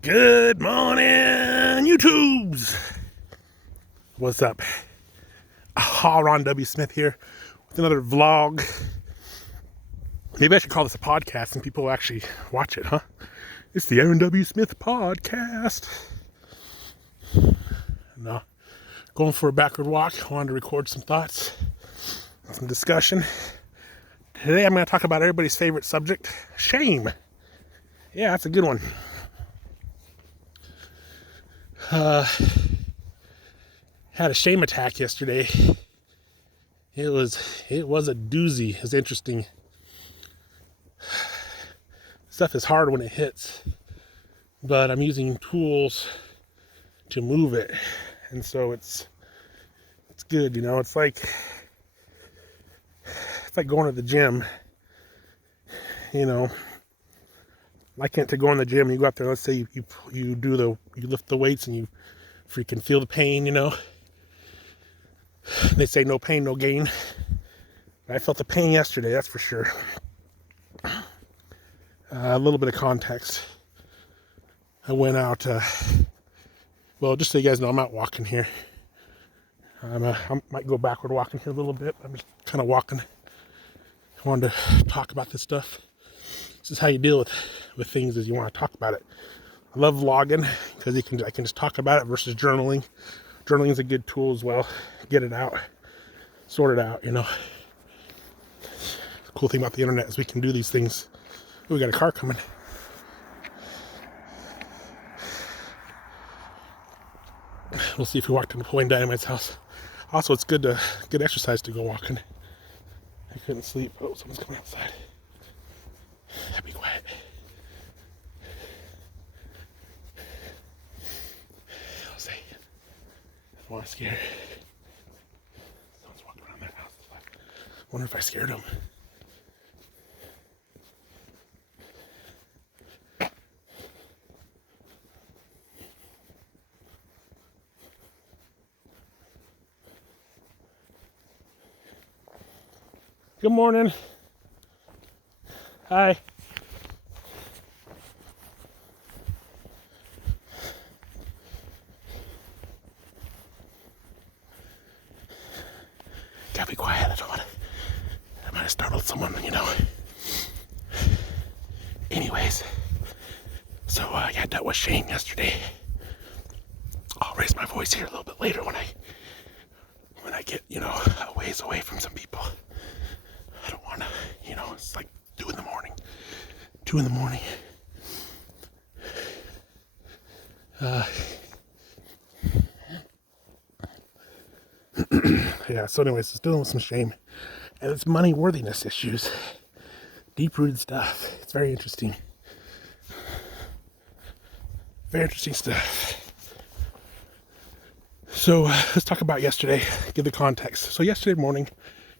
Good morning, YouTubes. What's up? Ron W. Smith here with another vlog. Maybe I should call this a podcast and people will actually watch it, huh? It's the Aaron W. Smith podcast. No, going for a backward walk. I wanted to record some thoughts, some discussion. Today I'm going to talk about everybody's favorite subject, shame. Yeah, that's a good one. Had a shame attack yesterday. It was a doozy. It was interesting. Stuff is hard when it hits, but I'm using tools to move it, and so it's good. You know, it's like going to the gym. You know, liken it to going to the gym. You go out there. Let's say you lift the weights and you freaking feel the pain. You know, they say no pain, no gain. I felt the pain yesterday. That's for sure. A little bit of context. I went out. Well, just so you guys know, I'm out walking here. I might go backward walking here a little bit. I'm just kind of walking. I wanted to talk about this stuff. This is how you deal with things, is you want to talk about it. I love vlogging because I can just talk about it versus journaling. Journaling is a good tool as well. Get it out, sort it out. You know, the cool thing about the internet is we can do these things. Ooh, we got a car coming. We'll see if we walk to Napoleon Dynamite's house. Also, it's good exercise to go walking. I couldn't sleep. Oh, someone's coming outside. Be quiet. I'll say, I don't want to scare. Someone's walking around their house. I wonder if I scared them. Good morning. Hi. Gotta be quiet. I might have startled someone, you know. Anyways, so I got dealt with shame yesterday. I'll raise my voice here a little bit later when I get, you know, a ways away from some people. I don't want to, you know, it's like 2 in the morning. 2 in the morning. Yeah, so anyways, it's dealing with some shame. And it's money worthiness issues. Deep-rooted stuff. It's very interesting. Very interesting stuff. So let's talk about yesterday. Give the context. So yesterday morning,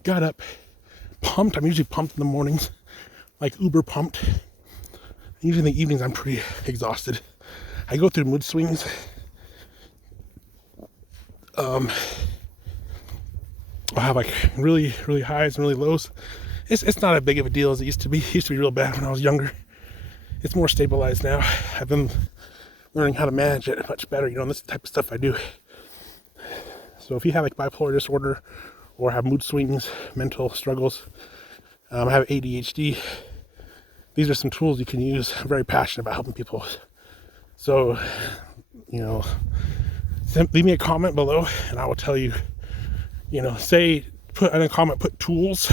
got up, pumped. I'm usually pumped in the mornings, like uber pumped. Usually in the evenings, I'm pretty exhausted. I go through mood swings. I'll have like really, really highs and really lows. It's not as big of a deal as it used to be. It used to be real bad when I was younger. It's more stabilized now. I've been learning how to manage it much better. You know, and this is the type of stuff I do. So if you have like bipolar disorder or have mood swings, mental struggles, I have ADHD, these are some tools you can use. I'm very passionate about helping people. So, you know, leave me a comment below and I will tell you, you know, put in a comment, put tools,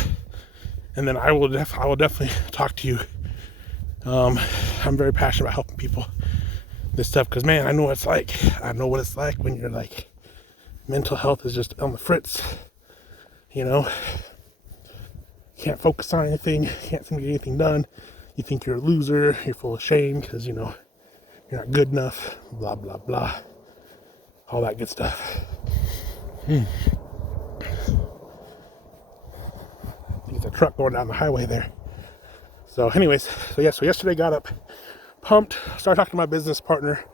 and then I will definitely talk to you. I'm very passionate about helping people this stuff because, man, I know what it's like. I know what it's like when you're like, mental health is just on the fritz, you know. Can't focus on anything, can't seem to get anything done. You think you're a loser, you're full of shame because, you know, you're not good enough, blah, blah, blah. All that good stuff. I think it's a truck going down the highway there. So anyways, so yesterday got up, pumped, started talking to my business partner,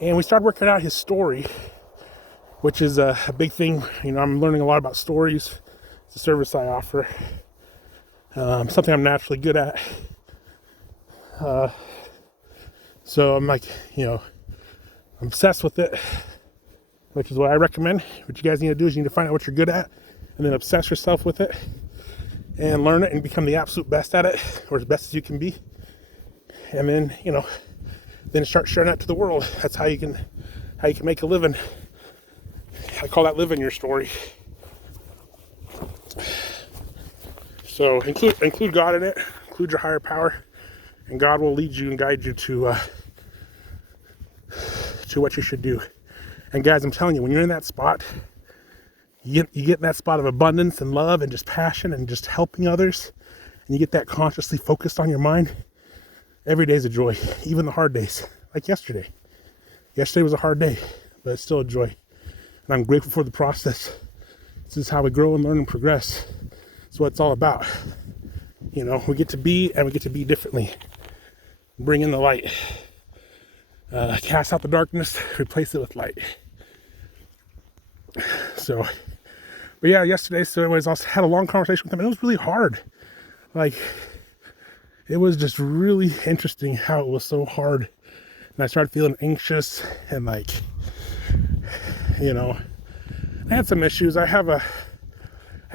and we started working out his story, which is a big thing. You know, I'm learning a lot about stories. It's a service I offer. Something I'm naturally good at. So I'm like, I'm obsessed with it, which is what I recommend. What you guys need to do is you need to find out what you're good at and then obsess yourself with it and learn it and become the absolute best at it, or as best as you can be. And then, then start sharing that to the world. That's how you can make a living. I call that living your story. So include God in it, include your higher power, and God will lead you and guide you to what you should do. And guys, I'm telling you, when you're in that spot, you get in that spot of abundance and love and just passion and just helping others, and you get that consciously focused on your mind. Every day's a joy, even the hard days, like yesterday. Yesterday was a hard day, but it's still a joy. And I'm grateful for the process. This is how we grow and learn and progress. That's what it's all about. We get to be, and we get to be differently. Bring in the light. Cast out the darkness, replace it with light. So, but yeah, yesterday, so anyways, I had a long conversation with him, and it was really hard. Like, it was just really interesting how it was so hard. And I started feeling anxious and I had some issues. I have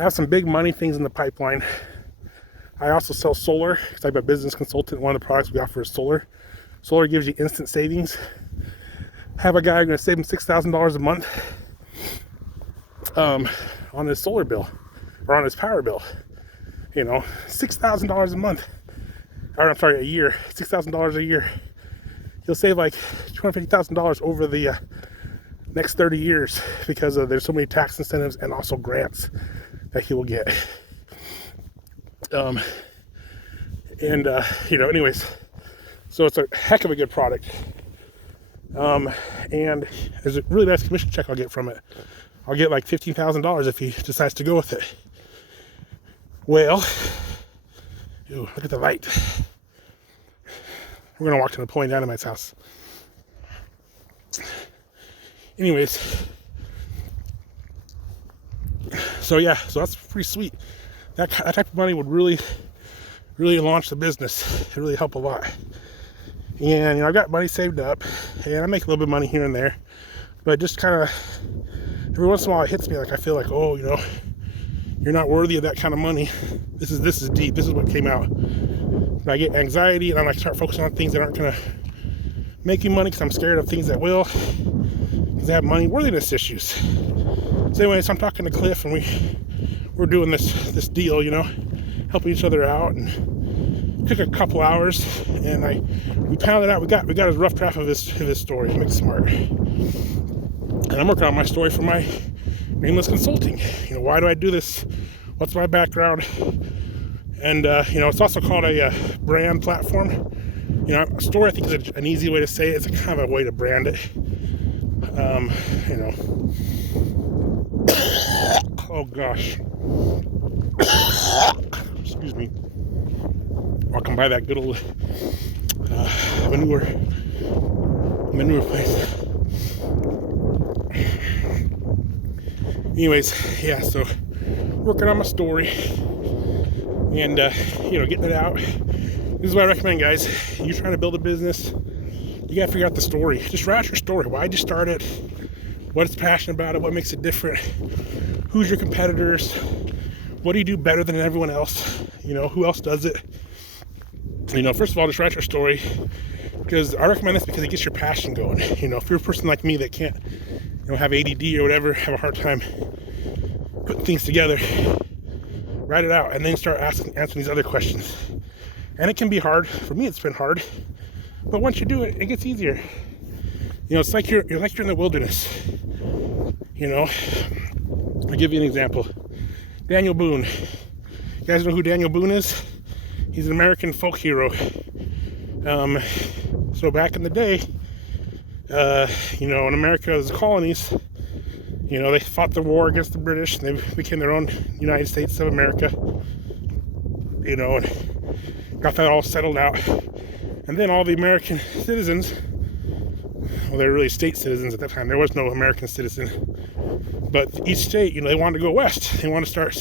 some big money things in the pipeline. I also sell solar because I'm a business consultant. One of the products we offer is solar. Solar gives you instant savings. I have a guy going to save him $6,000 a month on his solar bill or on his power bill. $6,000 a month. Or I'm sorry, a year. $6,000 a year. He'll save like $250,000 over the next 30 years because there's so many tax incentives and also grants that he will get. Anyways, so it's a heck of a good product. And there's a really nice commission check I'll get from it. I'll get like $15,000 if he decides to go with it. Well, look at the light. We're going to walk to Napoleon Dynamite's house. Anyways. So that's pretty sweet. That type of money would really, really launch the business. It really help a lot. And, I've got money saved up. And I make a little bit of money here and there. But just kind of, every once in a while it hits me like I feel like, you're not worthy of that kind of money. This is deep. This is what came out. And I get anxiety, and I start focusing on things that aren't going to make me money because I'm scared of things that will, because I have money worthiness issues. So anyways, I'm talking to Cliff, and we're doing this deal, helping each other out, and it took a couple hours, and we pounded out. We got his rough draft of his story. Make it smart, and I'm working on my story for my Nameless Consulting. Why do I do this? What's my background? And, it's also called a brand platform. A story, I think, is an easy way to say it. It's a kind of a way to brand it. Oh, gosh. Excuse me. Walking by that good old manure place. Anyways, yeah, so working on my story. And, getting it out. This is what I recommend, guys. You're trying to build a business, you got to figure out the story. Just write out your story. Why'd you start it? What's passionate about it? What makes it different? Who's your competitors? What do you do better than everyone else? Who else does it? First of all, just write your story. Because I recommend this because it gets your passion going. If you're a person like me that can't, have ADD or whatever, have a hard time putting things together, write it out, and then start answering these other questions. And it can be hard. For me, it's been hard. But once you do it, it gets easier. It's like you're in the wilderness. I'll give you an example. Daniel Boone. You guys know who Daniel Boone is? He's an American folk hero. So back in the day, in America's colonies, they fought the war against the British, and they became their own United States of America, and got that all settled out. And then all the American citizens, well, they were really state citizens at that time. There was no American citizen. But each state, they wanted to go west. They wanted to start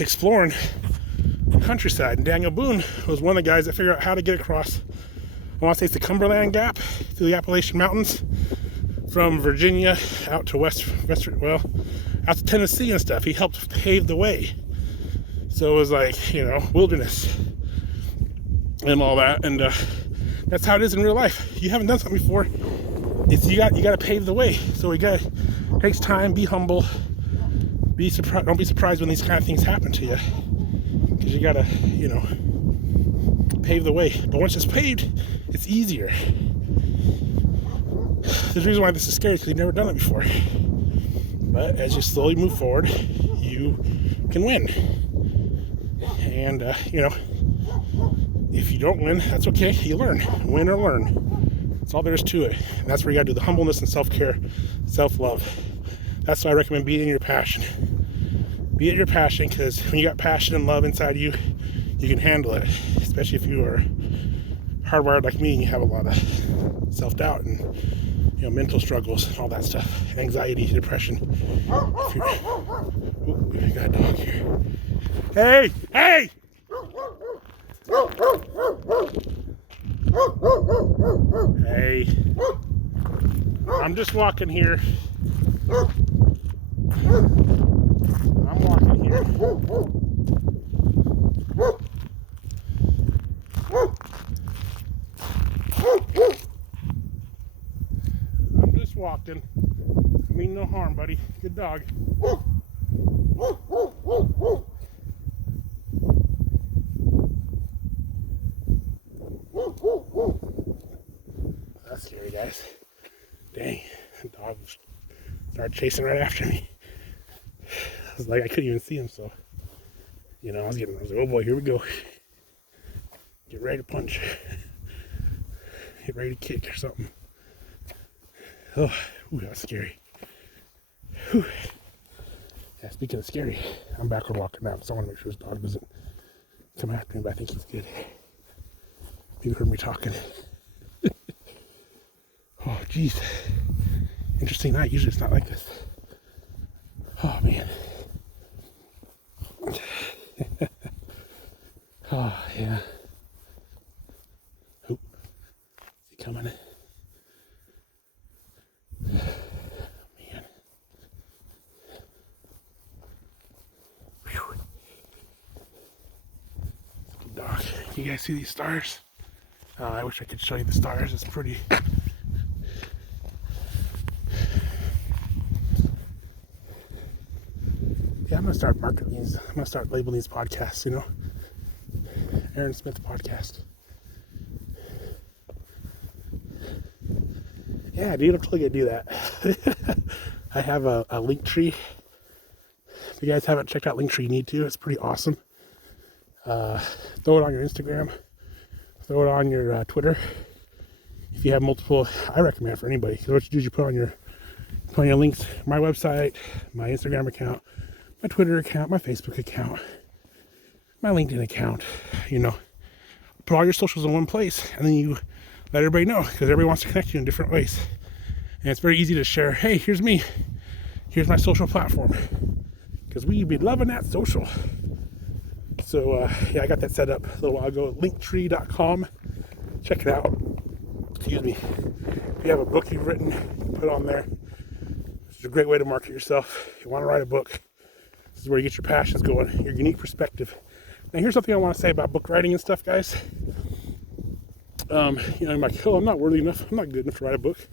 exploring the countryside. And Daniel Boone was one of the guys that figured out how to get across I want to say it's the Cumberland Gap through the Appalachian Mountains from Virginia out to out to Tennessee and stuff. He helped pave the way. So it was like, wilderness and all that. And that's how it is in real life. You haven't done something before. You got to pave the way. So takes time. Be humble. Don't be surprised when these kind of things happen to you, because you got to, pave the way. But once it's paved, it's easier. The reason why this is scary is because you've never done it before. But as you slowly move forward, you can win. And, if you don't win, that's okay. You learn. Win or learn. That's all there is to it. And that's where you got to do the humbleness and self-care, self-love. That's why I recommend being in your passion. Be at your passion, because when you got passion and love inside you, you can handle it. Especially if you are hardwired like me and you have a lot of self-doubt and mental struggles and all that stuff. Anxiety, depression. We got a dog here. Hey! Hey! Hey. I'm just walking here. I'm walking here. I'm just walking. I mean no harm, buddy. Good dog. That's scary, guys. Dang, the dog started chasing right after me. I was like, I couldn't even see him, so I was like, oh boy, here we go. Get ready to punch. Get ready to kick or something. Oh, that's scary. Whew. Yeah, speaking of scary, I'm backward walking now, so I want to make sure this dog doesn't come after me, but I think he's good. You heard me talking. Oh, jeez. Interesting night. Usually it's not like this. Oh, man. Oh, yeah. Oop. Is he coming? Man. Whew. Good dog. You guys see these stars? I wish I could show you the stars. It's pretty. Yeah, I'm gonna start marketing these. I'm gonna start labeling these podcasts. Aaron Smith podcast. Yeah, dude, I'm totally gonna do that. I have a Linktree. If you guys haven't checked out Linktree, you need to. It's pretty awesome. Throw it on your Instagram. Throw it on your Twitter. If you have multiple, I recommend for anybody. Because what you do is you put on your links, my website, my Instagram account, my Twitter account, my Facebook account, my LinkedIn account. Put all your socials in one place, and then you let everybody know, because everybody wants to connect you in different ways. And it's very easy to share. Hey, here's me. Here's my social platform. Because we be loving that social. So, I got that set up a little while ago. Linktree.com. Check it out. Excuse me. If you have a book you've written, put it on there. It's a great way to market yourself. If you want to write a book, this is where you get your passions going, your unique perspective. Now, here's something I want to say about book writing and stuff, guys. I'm like, I'm not worthy enough. I'm not good enough to write a book.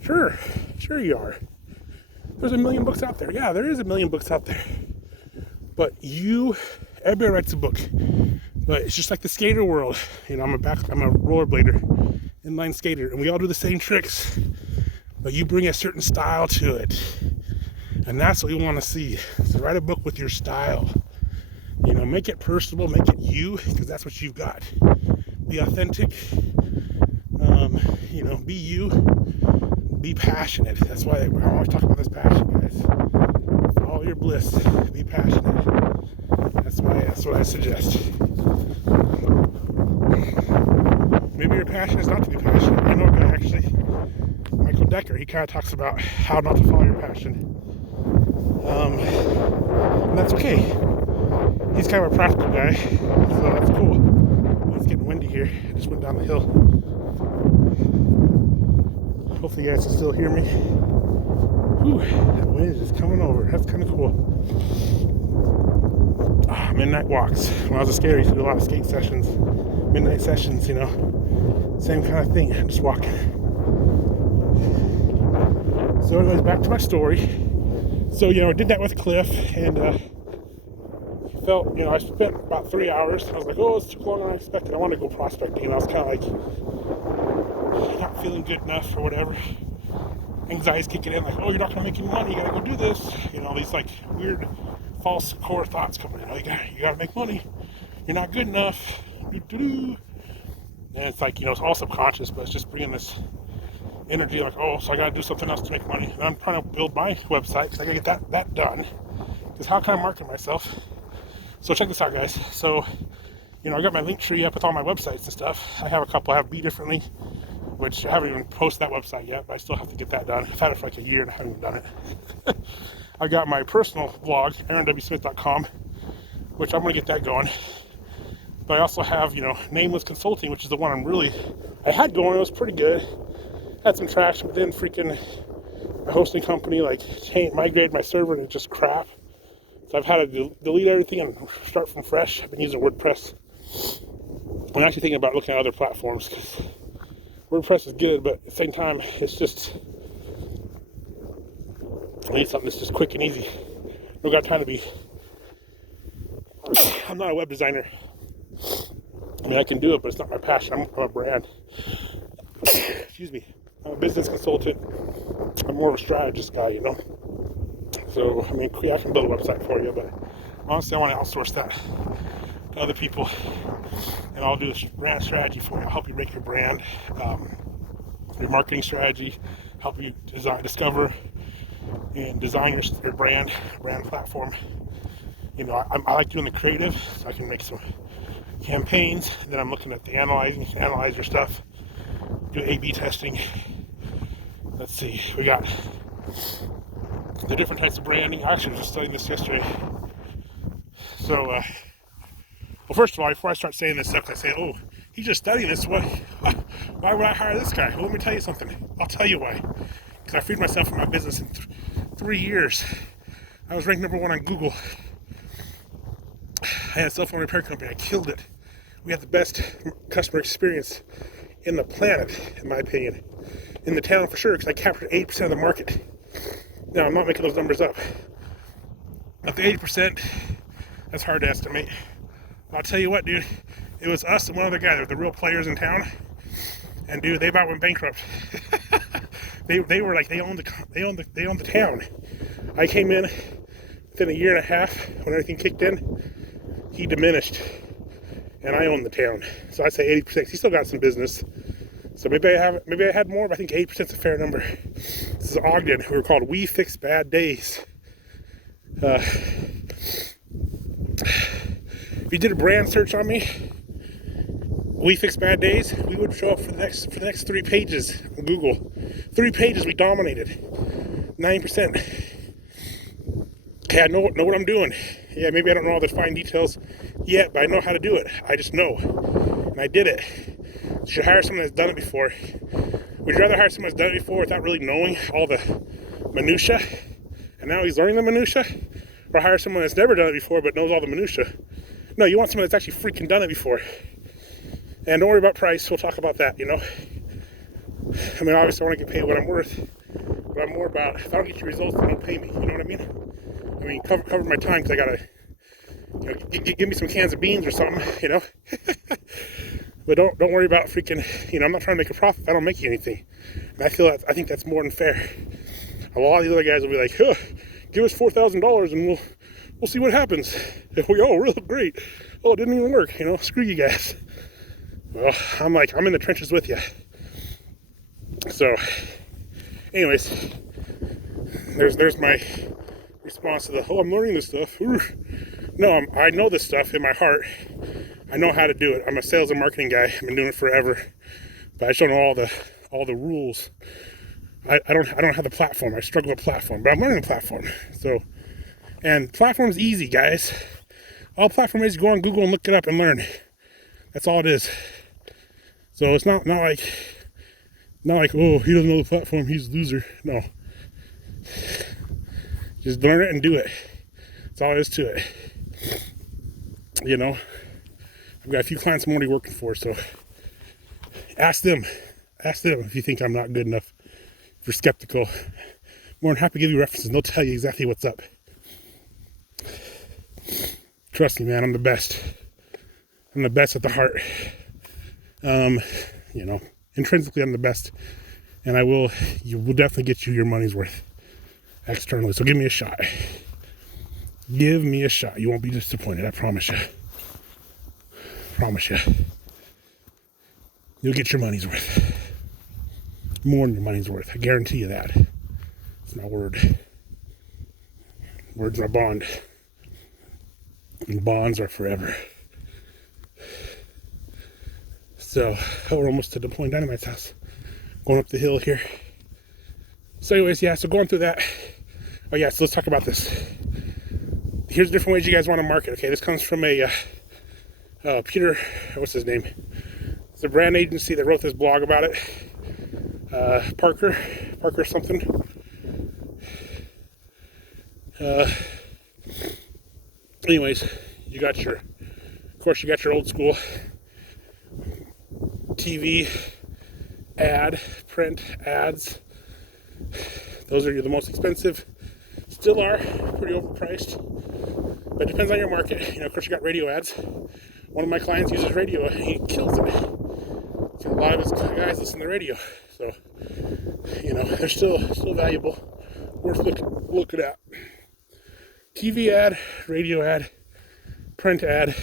Sure you are. There's a million books out there. Yeah, there is a million books out there. But everybody writes a book. But it's just like the skater world. I'm a rollerblader, inline skater, and we all do the same tricks. But you bring a certain style to it. And that's what we want to see. So write a book with your style. Make it personable, make it you, because that's what you've got. Be authentic. Be you. Be passionate. That's why I always talk about this passion, guys. Follow your bliss. Be passionate. That's what I suggest. Maybe your passion is not to be passionate. I know a guy, actually, Michael Decker, he kind of talks about how not to follow your passion. And that's okay. He's kind of a practical guy, so that's cool. It's getting windy here. I just went down the hill. Hopefully you guys can still hear me. Whew, that wind is just coming over. That's kind of cool. Midnight walks. When I was a skater, I used to do a lot of skate sessions. Midnight sessions, you know. Same kind of thing, just walking. So anyways, back to my story. So, you know, I did that with Cliff, and felt, you know, I spent about 3 hours. I was like, oh, it's too long than I expected. I wanted to go prospecting, and I was kind of like not feeling good enough or whatever. Anxiety's kicking in, like, oh, you're not gonna make any money, you gotta go do this. You know, these like weird false core thoughts coming in. You gotta make money. You're not good enough. And it's like, you know, it's all subconscious, but it's just bringing this energy like, oh, so I gotta do something else to make money. And I'm trying to build my website because I gotta get that done. Because how can I market myself? So check this out, guys. So, you know, I got my link tree up with all my websites and stuff. I have a couple. I have Be Differently, which I haven't even posted that website yet, but I still have to get that done. I've had it for like a year and I haven't even done it. I got my personal blog, AaronWSmith.com, which I'm going to get that going. But I also have, you know, Nameless Consulting, which is the one I had going. It was pretty good. Had some traction, but then freaking my hosting company, like, migrated my server and it's just crap. So I've had to delete everything and start from fresh. I've been using WordPress. I'm actually thinking about looking at other platforms because WordPress is good, but at the same time, it's just, I need something that's just quick and easy. I don't got time to be, I'm not a web designer. I mean, I can do it, but it's not my passion. I'm a brand. Excuse me. I'm a business consultant. I'm more of a strategist guy, you know. So, I mean, yeah, I can build a website for you, but honestly, I want to outsource that to other people, and I'll do a brand strategy for you. I'll help you make your brand, your marketing strategy, help you discover and design your brand platform. You know, I like doing the creative, so I can make some campaigns. Then I'm looking at the analyze your stuff, do A/B testing. Let's see, we got the different types of branding. I actually was just studying this yesterday. So, well, first of all, before I start saying this stuff, I say, oh, he's just studying this. Why would I hire this guy? Well, let me tell you something. I'll tell you why. Because I freed myself from my business in 3 years. I was ranked #1 on Google. I had a cell phone repair company. I killed it. We had the best customer experience in the planet, in my opinion. In the town, for sure, because I captured 80% of the market. Now, I'm not making those numbers up. Of the 80%, that's hard to estimate. I'll tell you what, dude. It was us and one other guy. They were the real players in town. And dude, they about went bankrupt. they were like, they owned the town. I came in within a year and a half when everything kicked in. He diminished, and I owned the town. So I'd say 80%. He still got some business. So maybe I had more, but I think 8% is a fair number. This is Ogden. We were called We Fix Bad Days. If you did a brand search on me, We Fix Bad Days, we would show up for the next 3 pages on Google. 3 pages we dominated. 9%. Okay, I know what I'm doing. Yeah, maybe I don't know all the fine details yet, but I know how to do it. I just know. And I did it. Should hire someone that's done it before. Would you rather hire someone that's done it before without really knowing all the minutia, and now he's learning the minutia, or hire someone that's never done it before but knows all the minutia? No, you want someone that's actually freaking done it before. And don't worry about price. We'll talk about that, you know. I mean, obviously I want to get paid what I'm worth, but I'm more about, if I don't get you results, then don't pay me. You know what I mean? I mean, cover my time, because I gotta, you know, give me some cans of beans or something, you know. But don't worry about freaking, you know, I'm not trying to make a profit if I don't make you anything. And I think that's more than fair. A lot of the other guys will be like, huh, give us $4,000 and we'll see what happens. And we, oh, real great. Oh, it didn't even work, you know, screw you guys. Well, I'm in the trenches with you. So, anyways, there's my response to I'm learning this stuff. No, I know this stuff in my heart. I know how to do it. I'm a sales and marketing guy. I've been doing it forever, but I just don't know all the rules. I don't have the platform. I struggle with platform, but I'm learning the platform. So, and platform's easy, guys. All platform is, go on Google and look it up and learn. That's all it is. So it's not like Not like, oh, he doesn't know the platform, he's a loser. No. Just learn it and do it. That's all there is to it. You know, I've got a few clients I'm already working for, so ask them. Ask them if you think I'm not good enough. If you're skeptical, more than happy to give you references and they'll tell you exactly what's up. Trust me, man, I'm the best. I'm the best at the heart. You know, intrinsically I'm the best. And you will definitely get you your money's worth externally. So give me a shot. Give me a shot. You won't be disappointed, I promise you. Promise you. You'll get your money's worth. More than your money's worth. I guarantee you that. It's my word. Word's my bond. And bonds are forever. So, we're almost to Deploying Dynamite's house. Going up the hill here. So anyways, yeah, so going through that. Oh yeah, so let's talk about this. Here's different ways you guys want to market. Okay, this comes from a Peter, what's his name? It's a brand agency that wrote this blog about it. Parker something. Anyways, you got your old school TV ad, print ads. Those are the most expensive. Still are pretty overpriced, but it depends on your market. You know, of course, you got radio ads. One of my clients uses radio, and he kills it. So a lot of his guys listen to radio, so you know they're still valuable, worth looking at. TV ad, radio ad, print ad.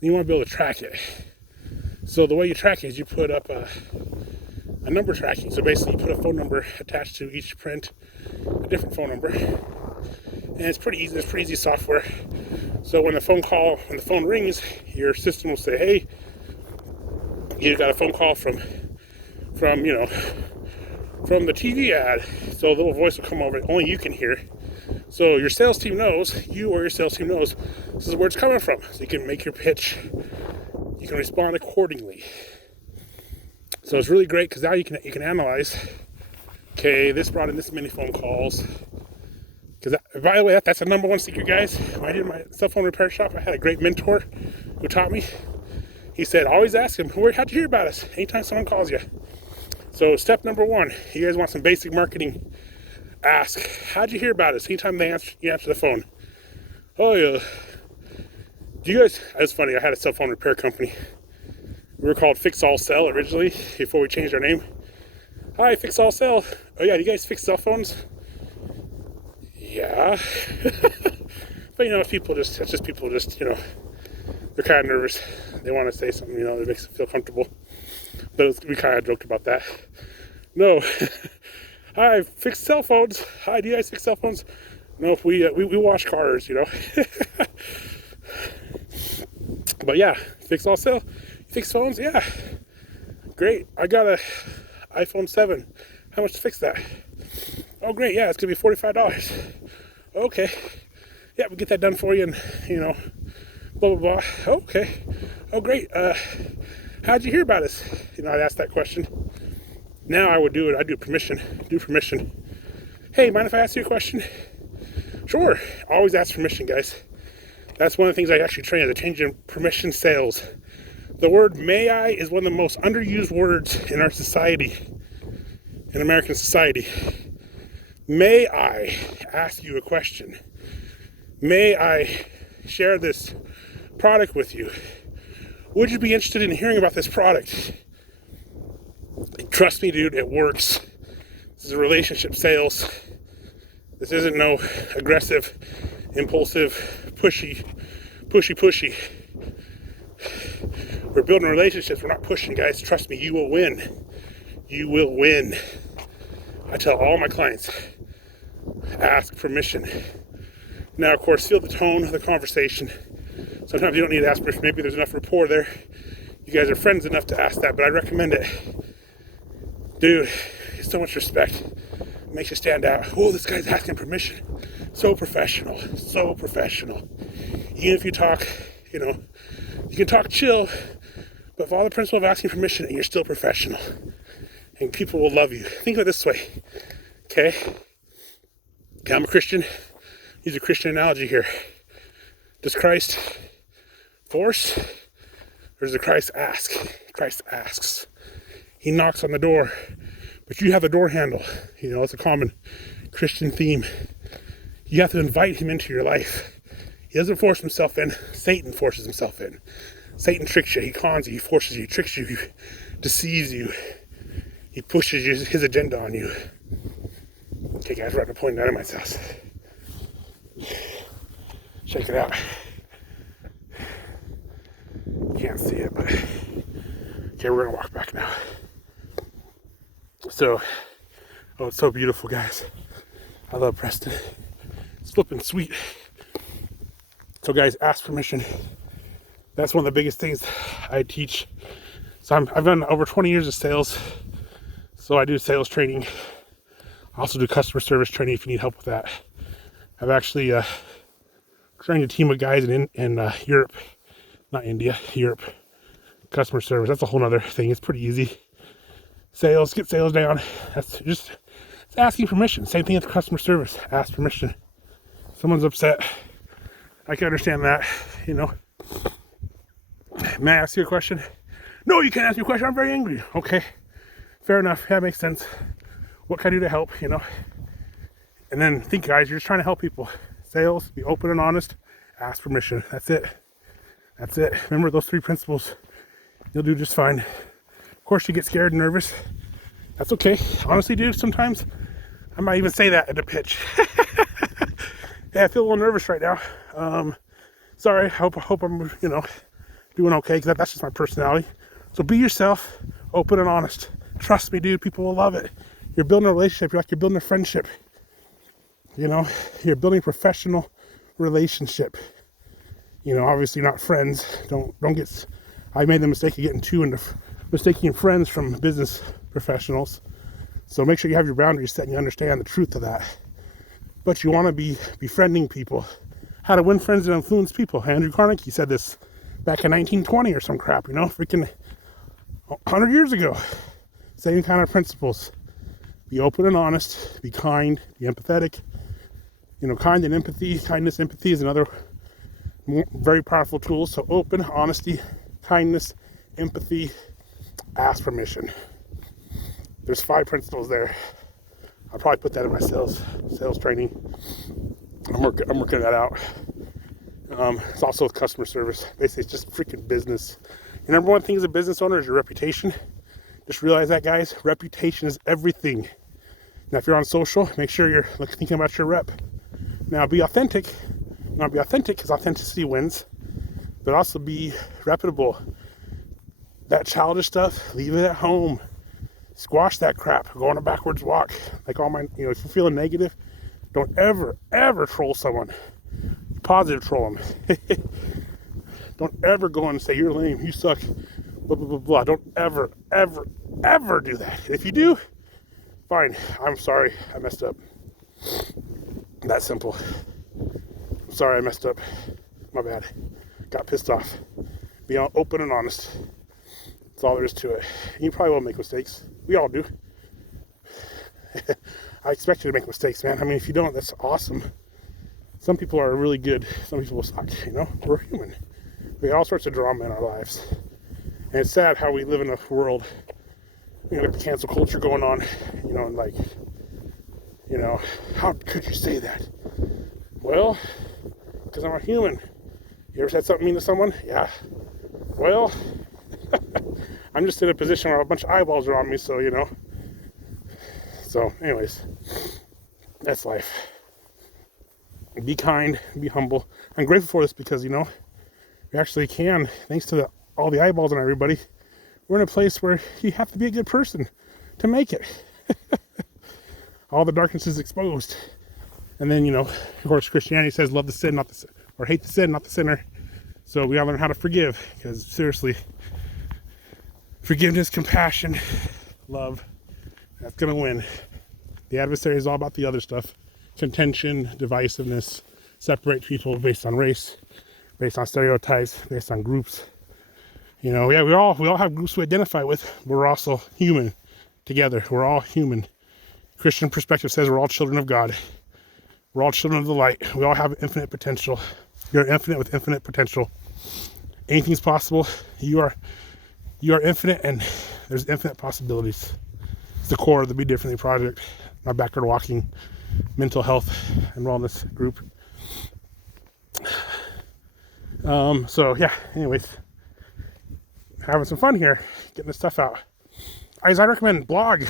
You want to be able to track it. So the way you track it is you put up a number tracking. So basically, you put a phone number attached to each print, a different phone number, and it's pretty easy. It's pretty easy software. So when the phone rings, your system will say, "Hey, you got a phone call from the TV ad." So a little voice will come over, only you can hear. So your sales team knows, this is where it's coming from. So you can make your pitch. You can respond accordingly. So it's really great because now you can analyze. Okay, this brought in this many phone calls. Because by the way, that's the number one secret, guys. When I did my cell phone repair shop, I had a great mentor who taught me. He said, always ask him, how'd you hear about us? Anytime someone calls you. So step number one, you guys want some basic marketing. Ask, how'd you hear about us? Anytime you answer the phone. Oh yeah. It's funny, I had a cell phone repair company. We were called Fix All Sell originally, before we changed our name. Hi, Fix All Sell. Oh yeah, do you guys fix cell phones? Yeah. But you know, people just, you know, they're kind of nervous. They want to say something, you know, that makes them feel comfortable. But we kind of joked about that. No. Hi, fix cell phones. Hi, do you guys fix cell phones? No, we wash cars, you know. But yeah, Fix All Sell. Fix phones? Yeah. Great. I got a iPhone 7. How much to fix that? Oh, great. Yeah, it's going to be $45. Okay. Yeah, we'll get that done for you and, you know, blah, blah, blah. Okay. Oh, great. How'd you hear about us? You know, I'd ask that question. Now I would do it. I'd do permission. Hey, mind if I ask you a question? Sure. Always ask permission, guys. That's one of the things I actually train as a change in permission sales. The word may I is one of the most underused words in our society, in American society. May I ask you a question? May I share this product with you? Would you be interested in hearing about this product? Trust me, dude, it works. This is a relationship sales. This isn't no aggressive, impulsive, pushy. We're building relationships. We're not pushing, guys. Trust me, you will win. You will win. I tell all my clients, ask permission. Now, of course, feel the tone of the conversation. Sometimes you don't need to ask permission. Maybe there's enough rapport there. You guys are friends enough to ask that, but I recommend it. Dude, it's so much respect. It makes you stand out. Oh, this guy's asking permission. So professional. Even if you talk, you know, you can talk chill, but follow the principle of asking permission and you're still professional. and people will love you. Think of it this way, okay? I'm a Christian. Use a Christian analogy here. Does Christ force, or does Christ ask? Christ asks. He knocks on the door, but you have the door handle. You know, it's a common Christian theme. You have to invite him into your life. He doesn't force himself in. Satan forces himself in. Satan tricks you. He cons you. He forces you. He tricks you. He deceives you. He pushes his agenda on you. Okay, guys, we're at the point of my house. Check it out. Can't see it, but okay, we're gonna walk back now. So, oh, it's so beautiful, guys. I love Preston. It's flipping sweet. So, guys, ask permission. That's one of the biggest things I teach. So I've done over 20 years of sales. So I do sales training. I also do customer service training if you need help with that. I've actually trained a team of guys in Europe, not India, Europe. Customer service, that's a whole other thing. It's pretty easy. Sales, get sales down. That's just it's asking permission. Same thing with customer service. Ask permission. Someone's upset. I can understand that, you know. May I ask you a question? No, you can't ask me a question. I'm very angry. Okay, fair enough. Yeah, makes sense. What can I do to help, you know? And then think, guys, you're just trying to help people. Sales, be open and honest, ask permission. That's it. That's it. Remember those 3 principles. You'll do just fine. Of course, you get scared and nervous. That's okay. Honestly, dude, sometimes I might even say that at a pitch. Hey, I feel a little nervous right now. Sorry. I hope I'm, you know, doing okay, because that's just my personality. So be yourself, open and honest. Trust me, dude. People will love it. You're building a relationship. You're building a friendship. You know, you're building a professional relationship. You know, obviously not friends. Don't get. I made the mistake of getting too into mistaking friends from business professionals. So make sure you have your boundaries set and you understand the truth of that. But you want to be befriending people. How to win friends and influence people. Andrew Carnegie said this back in 1920 or some crap, you know, freaking 100 years ago. Same kind of principles. Be open and honest. Be kind. Be empathetic. You know, kindness and empathy is another very powerful tool. So open, honesty, kindness, empathy, ask permission. There's 5 principles there. I'll probably put that in my sales training. I'm working that out. It's also with customer service. Basically, it's just freaking business. Your number one thing as a business owner is your reputation. Just realize that, guys. Reputation is everything. Now, if you're on social, make sure you're thinking about your rep. Now, be authentic. Not be authentic because authenticity wins, but also be reputable. That childish stuff, leave it at home. Squash that crap. Go on a backwards walk. Like all my, you know, if you're feeling negative, don't ever troll someone. Positive troll them. Don't ever go and say you're lame, you suck, blah blah blah blah. Don't ever do that. If you do, fine. I'm sorry, I messed up. That simple. I'm sorry I messed up. My bad. Got pissed off. Be open and honest. That's all there is to it. You probably will make mistakes. We all do. I expect you to make mistakes, man. I mean, if you don't, that's awesome. Some people are really good. Some people suck, you know? We're human. We got all sorts of drama in our lives. And it's sad how we live in a world, you know, with the cancel culture going on, you know, and like, you know, how could you say that? Well, because I'm a human. You ever said something mean to someone? Yeah. Well, I'm just in a position where a bunch of eyeballs are on me, so, you know. So, anyways, that's life. Be kind, be humble. I'm grateful for this because, you know, we actually can, thanks to all the eyeballs on everybody, we're in a place where you have to be a good person to make it. All the darkness is exposed. And then, you know, of course, Christianity says love the sin, not the sin, or hate the sin, not the sinner. So we gotta learn how to forgive, because seriously, forgiveness, compassion, love, that's gonna win. The adversary is all about the other stuff. Contention, divisiveness, separate people based on race, based on stereotypes, based on groups. You know, yeah, we all have groups we identify with, but we're also human. together. We're all human. Christian perspective says we're all children of God. We're all children of the light. We all have infinite potential. You're infinite with infinite potential. Anything's possible. You are infinite, and there's infinite possibilities. It's the core of the Be Differently Project, my backward walking mental health and wellness group. So yeah, anyways, having some fun here, getting this stuff out. I recommend vlog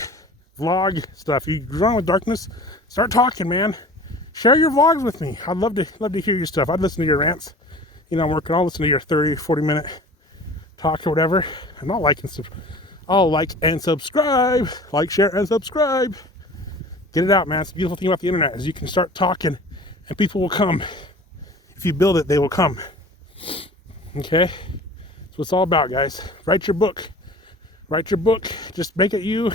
stuff. You run with darkness, start talking, man. Share your vlogs with me. I'd love to hear your stuff. I'd listen to your rants. You know, I'll listen to your 30, 40 minute talk or whatever. And I'll like and subscribe. Like, share, and subscribe. Get it out, man. It's the beautiful thing about the internet is you can start talking and people will come. If you build it, they will come. Okay? That's what it's all about, guys. Write your book. Just make it you.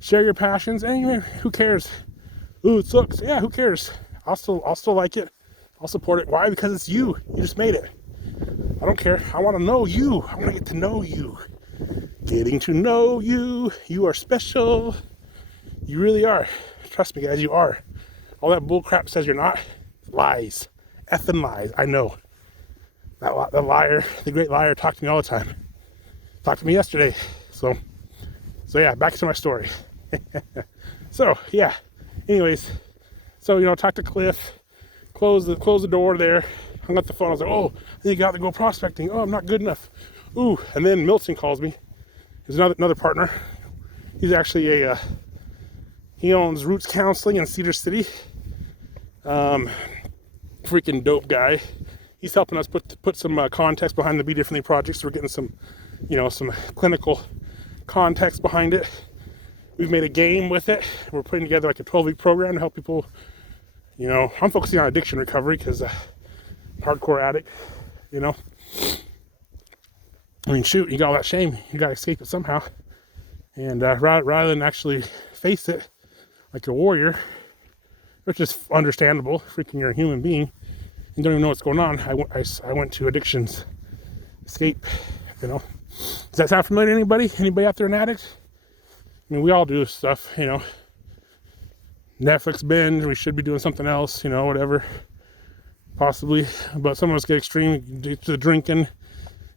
Share your passions. And who cares? Ooh, it sucks. Yeah, who cares? I'll still like it. I'll support it. Why? Because it's you. You just made it. I don't care. I want to know you. I want to get to know you. Getting to know you. You are special. You really are. Trust me, guys, you are. All that bull crap says you're not. Lies. Effing lies. I know. The liar, the great liar, talked to me all the time. Talked to me yesterday. So yeah, back to my story. So yeah. Anyways, so talked to Cliff, closed the door there, hung up the phone. I was like, oh, I think I got to go prospecting. Oh, I'm not good enough. Ooh, and then Milton calls me. He's another partner. He's actually he owns Roots Counseling in Cedar City. Freaking dope guy. He's helping us put some context behind the Be Differently project. So we're getting some, some clinical context behind it. We've made a game with it. We're putting together like a 12-week program to help people. I'm focusing on addiction recovery because hardcore addict. I mean, shoot, you got all that shame. You got to escape it somehow. And rather than actually face it like a warrior, which is understandable, freaking you're a human being and don't even know what's going on, I went to addictions escape. Does that sound familiar to anybody? Anybody out there an addict? I mean, we all do this stuff, Netflix binge, we should be doing something else, whatever, possibly. But some of us get extreme, get to the drinking,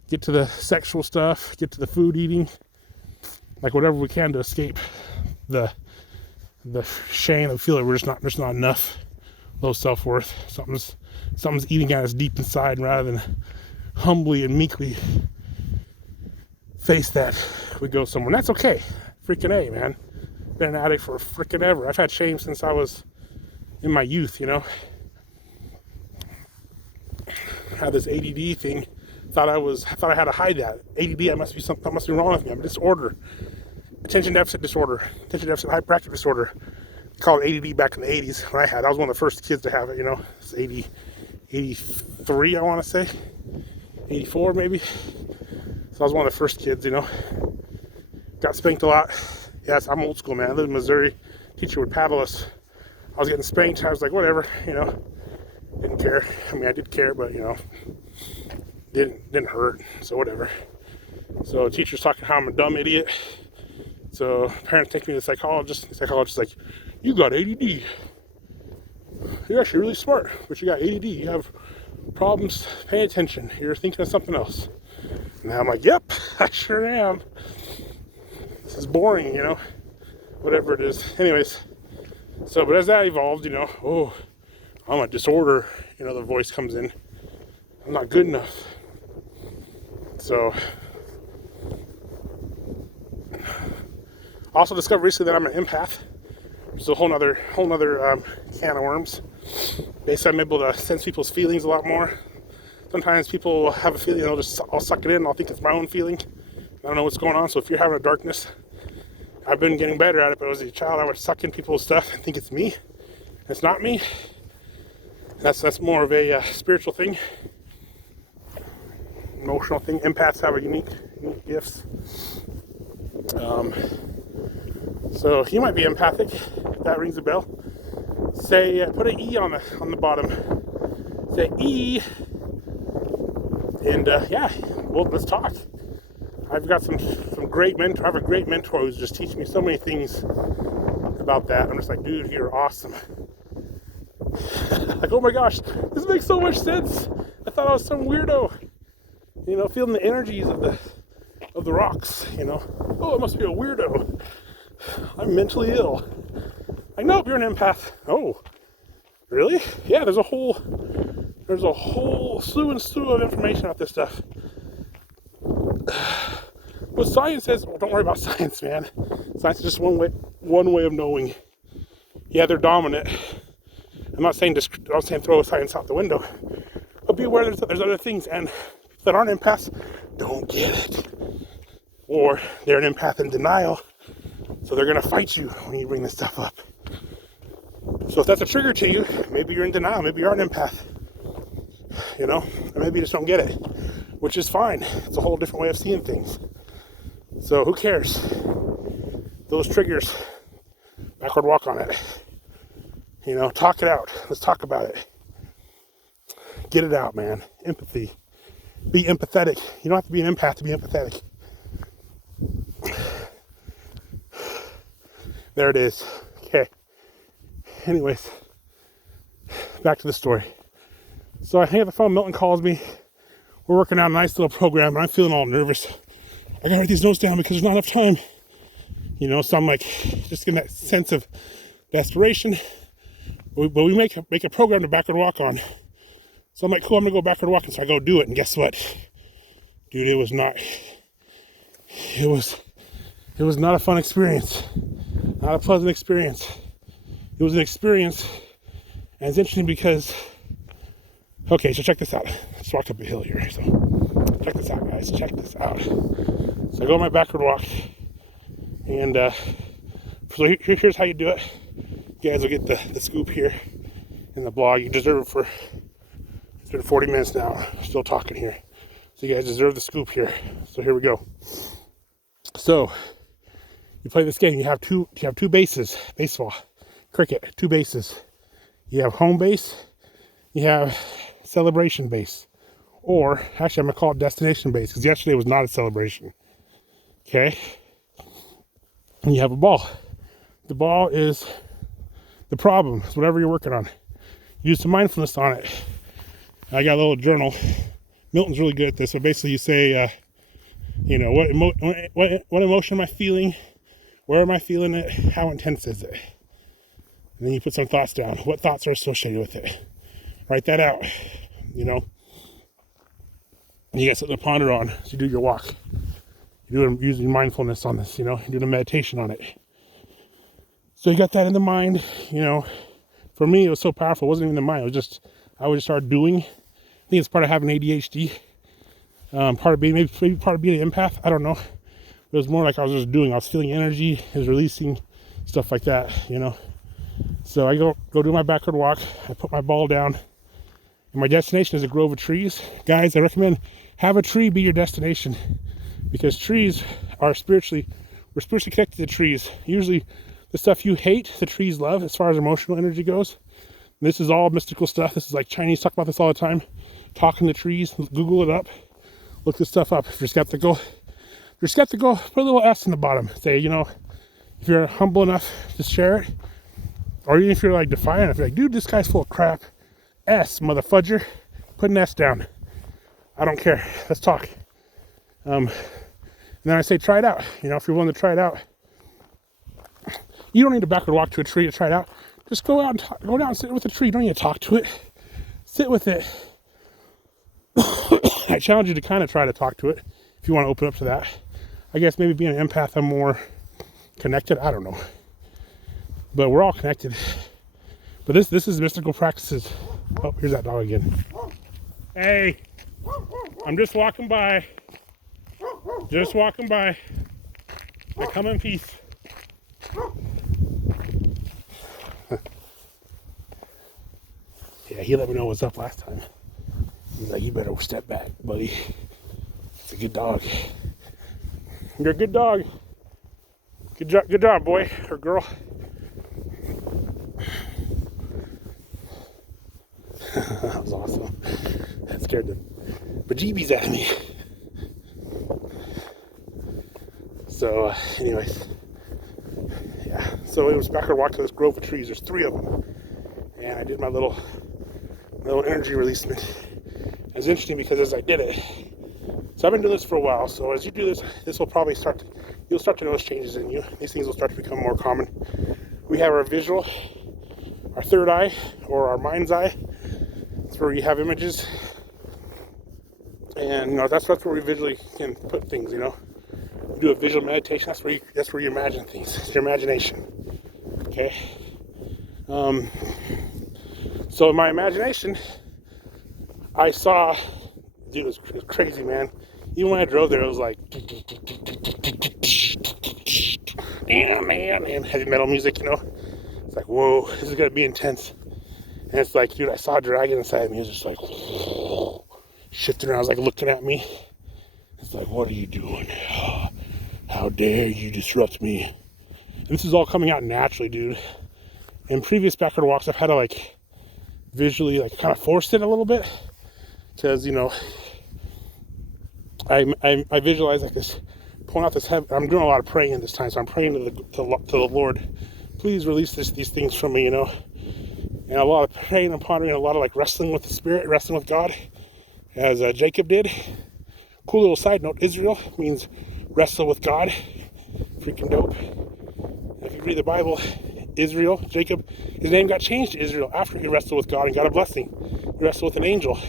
get to the sexual stuff, get to the food eating, like whatever we can to escape the shame and feel that there's not enough, low self-worth. Something's eating at us deep inside, and rather than humbly and meekly face that, we go somewhere. And that's okay. Freaking A, man. Been an addict for freaking ever. I've had shame since I was in my youth, Had this ADD thing. Thought I had to hide that. ADD, must be wrong with me. I'm a disorder. Attention deficit disorder. Attention deficit hyperactive disorder. They called it ADD back in the 80s when I was one of the first kids to have it, It's 83, I want to say. 84 maybe. So I was one of the first kids, Got spanked a lot. Yes, I'm old school, man. I lived in Missouri. Teacher would paddle us. I was getting spanked. I was like, whatever, Didn't care. I mean, I did care, but, didn't hurt. So whatever. So teacher's talking how I'm a dumb idiot. So parents take me to the psychologist. The psychologist's like, you got ADD. You're actually really smart, but you got ADD. You have problems paying attention. You're thinking of something else. And I'm like, yep, I sure am. This is boring, whatever it is. Anyways, but as that evolved, oh, I'm a disorder, the voice comes in. I'm not good enough. So, also discovered recently that I'm an empath. It's a whole nother can of worms. Basically, I'm able to sense people's feelings a lot more. Sometimes people will have a feeling, I'll suck it in, and I'll think it's my own feeling. I don't know what's going on. So if you're having a darkness, I've been getting better at it, but as a child, I would suck in people's stuff and think it's me. It's not me. That's more of a spiritual thing, emotional thing. Empaths have a unique gifts. So you might be empathic. If that rings a bell. Say, put an E on the bottom. Say E. And well, let's talk. I've got some great mentor. I have a great mentor who's just teaching me so many things about that. I'm just like, dude, you're awesome. Like, oh my gosh, this makes so much sense. I thought I was some weirdo. You know, feeling the energies of the rocks, you know. Oh, I must be a weirdo. I'm mentally ill. Like, nope, you're an empath. Oh, really? Yeah, there's a whole slew and slew of information about this stuff. But science says, well, don't worry about science, man. Science is just one way of knowing. Yeah, they're dominant. I'm not saying throw science out the window, but be aware there's other things, and people that aren't empaths don't get it, or they're an empath in denial, so they're gonna fight you when you bring this stuff up. So if that's a trigger to you, maybe you're in denial, maybe you're an empath, you know, or maybe you just don't get it, which is fine. It's a whole different way of seeing things. So who cares? Those triggers, backward walk on it. You know, talk it out. Let's talk about it. Get it out, man. Empathy. Be empathetic. You don't have to be an empath to be empathetic. There it is. Okay. Anyways, back to the story. So I hang up the phone. Milton calls me. We're working out a nice little program, and I'm feeling all nervous. I gotta write these notes down because there's not enough time. You know, so I'm like, just getting that sense of desperation. But we make a program to backward walk on. So I'm like, cool, I'm gonna go backward walking. So I go do it, and guess what? Dude, it was not a fun experience. Not a pleasant experience. It was an experience, and it's interesting because, okay, so check this out. Let's walk up a hill here. So check this out, guys. Check this out. So I go on my backward walk, and so here's how you do it. You guys will get the scoop here in the blog. You deserve it for, it's been 40 minutes now, still talking here. So you guys deserve the scoop here. So here we go. So you play this game, you have two bases, baseball, cricket, two bases. You have home base, you have celebration base. Or, actually I'm gonna call it destination base, because yesterday was not a celebration. Okay? And you have a ball. The ball is the problem. It's whatever you're working on. Use some mindfulness on it. I got a little journal. Milton's really good at this. So basically you say, you know, what emotion am I feeling? Where am I feeling it? How intense is it? And then you put some thoughts down. What thoughts are associated with it? Write that out, you know. And you got something to ponder on as you do your walk. You're doing using mindfulness on this, you know. You're doing a meditation on it. So you got that in the mind, you know. For me, it was so powerful. It wasn't even in the mind. It was just, I would just start doing. I think it's part of having ADHD. Part of being, maybe part of being an empath. I don't know. It was more like I was just doing. I was feeling energy. I was releasing stuff like that, you know. So I go do my backward walk. I put my ball down. And my destination is a grove of trees. Guys, I recommend have a tree be your destination. Because trees are we're spiritually connected to trees. Usually the stuff you hate, the trees love as far as emotional energy goes. And this is all mystical stuff. This is like Chinese talk about this all the time. Talking to trees, Google it up. Look this stuff up if you're skeptical. If you're skeptical, put a little S in the bottom. Say, you know, if you're humble enough to share it, or even if you're like defiant, if you're like, dude, this guy's full of crap. S, motherfudger. Put an S down. I don't care. Let's talk. And then I say, try it out. You know, if you're willing to try it out. You don't need to backward walk to a tree to try it out. Just go out and go down and sit with the tree. You don't need to talk to it. Sit with it. I challenge you to kind of try to talk to it if you want to open up to that. I guess maybe being an empath, I'm more connected. I don't know. But we're all connected. But this is mystical practices. Oh, here's that dog again. Hey, I'm just walking by. Just walking by. I come in peace. Yeah, he let me know what's up last time. He's like, you better step back, buddy. It's a good dog. You're a good dog. Good job, boy or girl. That was awesome. That scared the bejeebies out of me. So, anyways, yeah. So it was backward walk to this grove of trees. There's 3 of them, and I did my little energy releasement. It was interesting because as I did it, so I've been doing this for a while. So as you do this, this will probably you'll start to notice changes in you. These things will start to become more common. We have our visual, our third eye, or our mind's eye. It's where you have images, and that's where we visually can put things. You do a visual meditation. That's where you imagine things. It's your imagination. Okay. So in my imagination, I saw, dude, it was crazy, man. Even when I drove there, it was like, yeah, man, and heavy metal music, It's like, whoa, this is gonna be intense. And it's like, dude, I saw a dragon inside of me. It was just like, shifting around. I was like looking at me. It's like, what are you doing? How dare you disrupt me? And this is all coming out naturally, dude. In previous backward walks, I've had to visually kind of force it a little bit, because I visualize this, pulling out this heaven. I'm doing a lot of praying this time, so I'm praying to the Lord, please release these things from me, and a lot of praying and pondering, a lot of wrestling with the Spirit, wrestling with God, as Jacob did. Cool little side note: Israel means wrestle with God. Freaking dope. If you read the Bible, Israel, Jacob, his name got changed to Israel after he wrestled with God and got a blessing. He wrestled with an angel.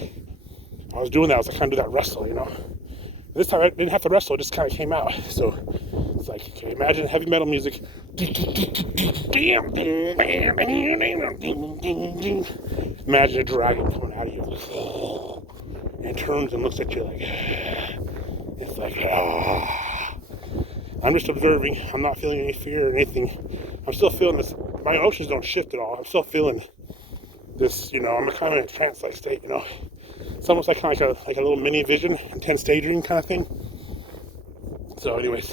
I was doing that. I was kind of do that wrestle, This time I didn't have to wrestle. It just kind of came out. So it's like, okay, imagine heavy metal music. Imagine a dragon coming out of you and turns and looks at you it's like, I'm just observing. I'm not feeling any fear or anything. I'm still feeling this. My emotions don't shift at all. I'm still feeling this, I'm kind of in a trance-like state, It's almost like kind of like a little mini vision, intense daydream kind of thing. So anyways,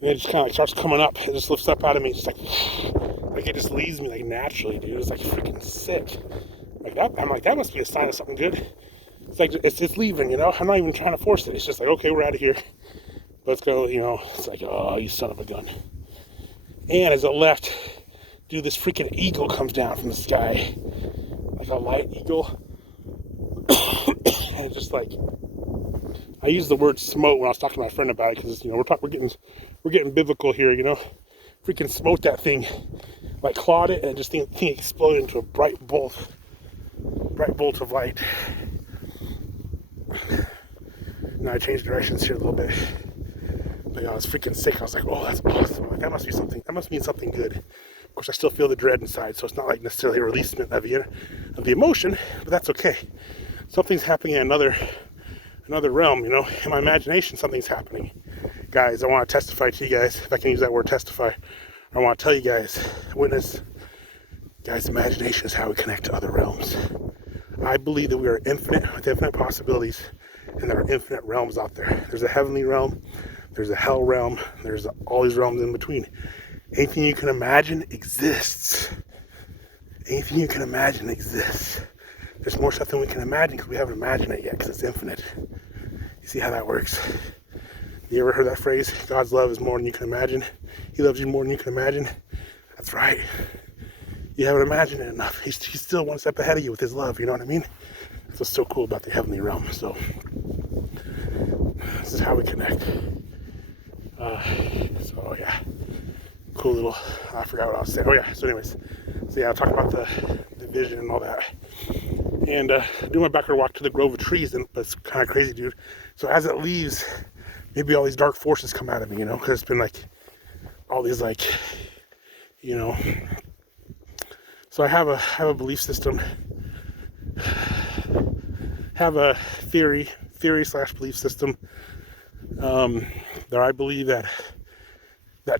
and it just kind of starts coming up. It just lifts up out of me. It's just like it just leaves me naturally, dude. It's freaking sick. That. I'm like, that must be a sign of something good. It's like, it's leaving, I'm not even trying to force it. It's just like, okay, we're out of here. Let's go, it's like, oh, you son of a gun. And as it left, dude, this freaking eagle comes down from the sky. Like a light eagle. And it's just I used the word smote when I was talking to my friend about it, because, we're getting biblical here, Freaking smote that thing. Clawed it, and just thing exploded into a bright bolt of light. Now I changed directions here a little bit. But I was freaking sick. I was like, oh, that's awesome. That must be something. That must mean something good. Of course, I still feel the dread inside, so it's not necessarily a releasement of the emotion, but that's okay. Something's happening in another realm, In my imagination, something's happening. Guys, I want to testify to you guys, if I can use that word, testify. I want to tell you guys, witness, guys, imagination is how we connect to other realms. I believe that we are infinite, with infinite possibilities, and there are infinite realms out there. There's a heavenly realm, there's a hell realm, there's all these realms in between. Anything you can imagine exists. Anything you can imagine exists. There's more stuff than we can imagine because we haven't imagined it yet, because it's infinite. You see how that works? You ever heard that phrase? God's love is more than you can imagine. He loves you more than you can imagine. That's right. You haven't imagined it enough. He's still one step ahead of you with his love, you know what I mean? That's what's so cool about the heavenly realm. So this is how we connect. So yeah, cool little, I forgot what I was saying. Oh yeah, so anyways, I'm talking about the vision and all that. And doing my backward walk to the grove of trees, and it's kind of crazy, dude. So as it leaves, maybe all these dark forces come out of me, because it's been all these So I have a belief system, have a theory / belief system, that I believe that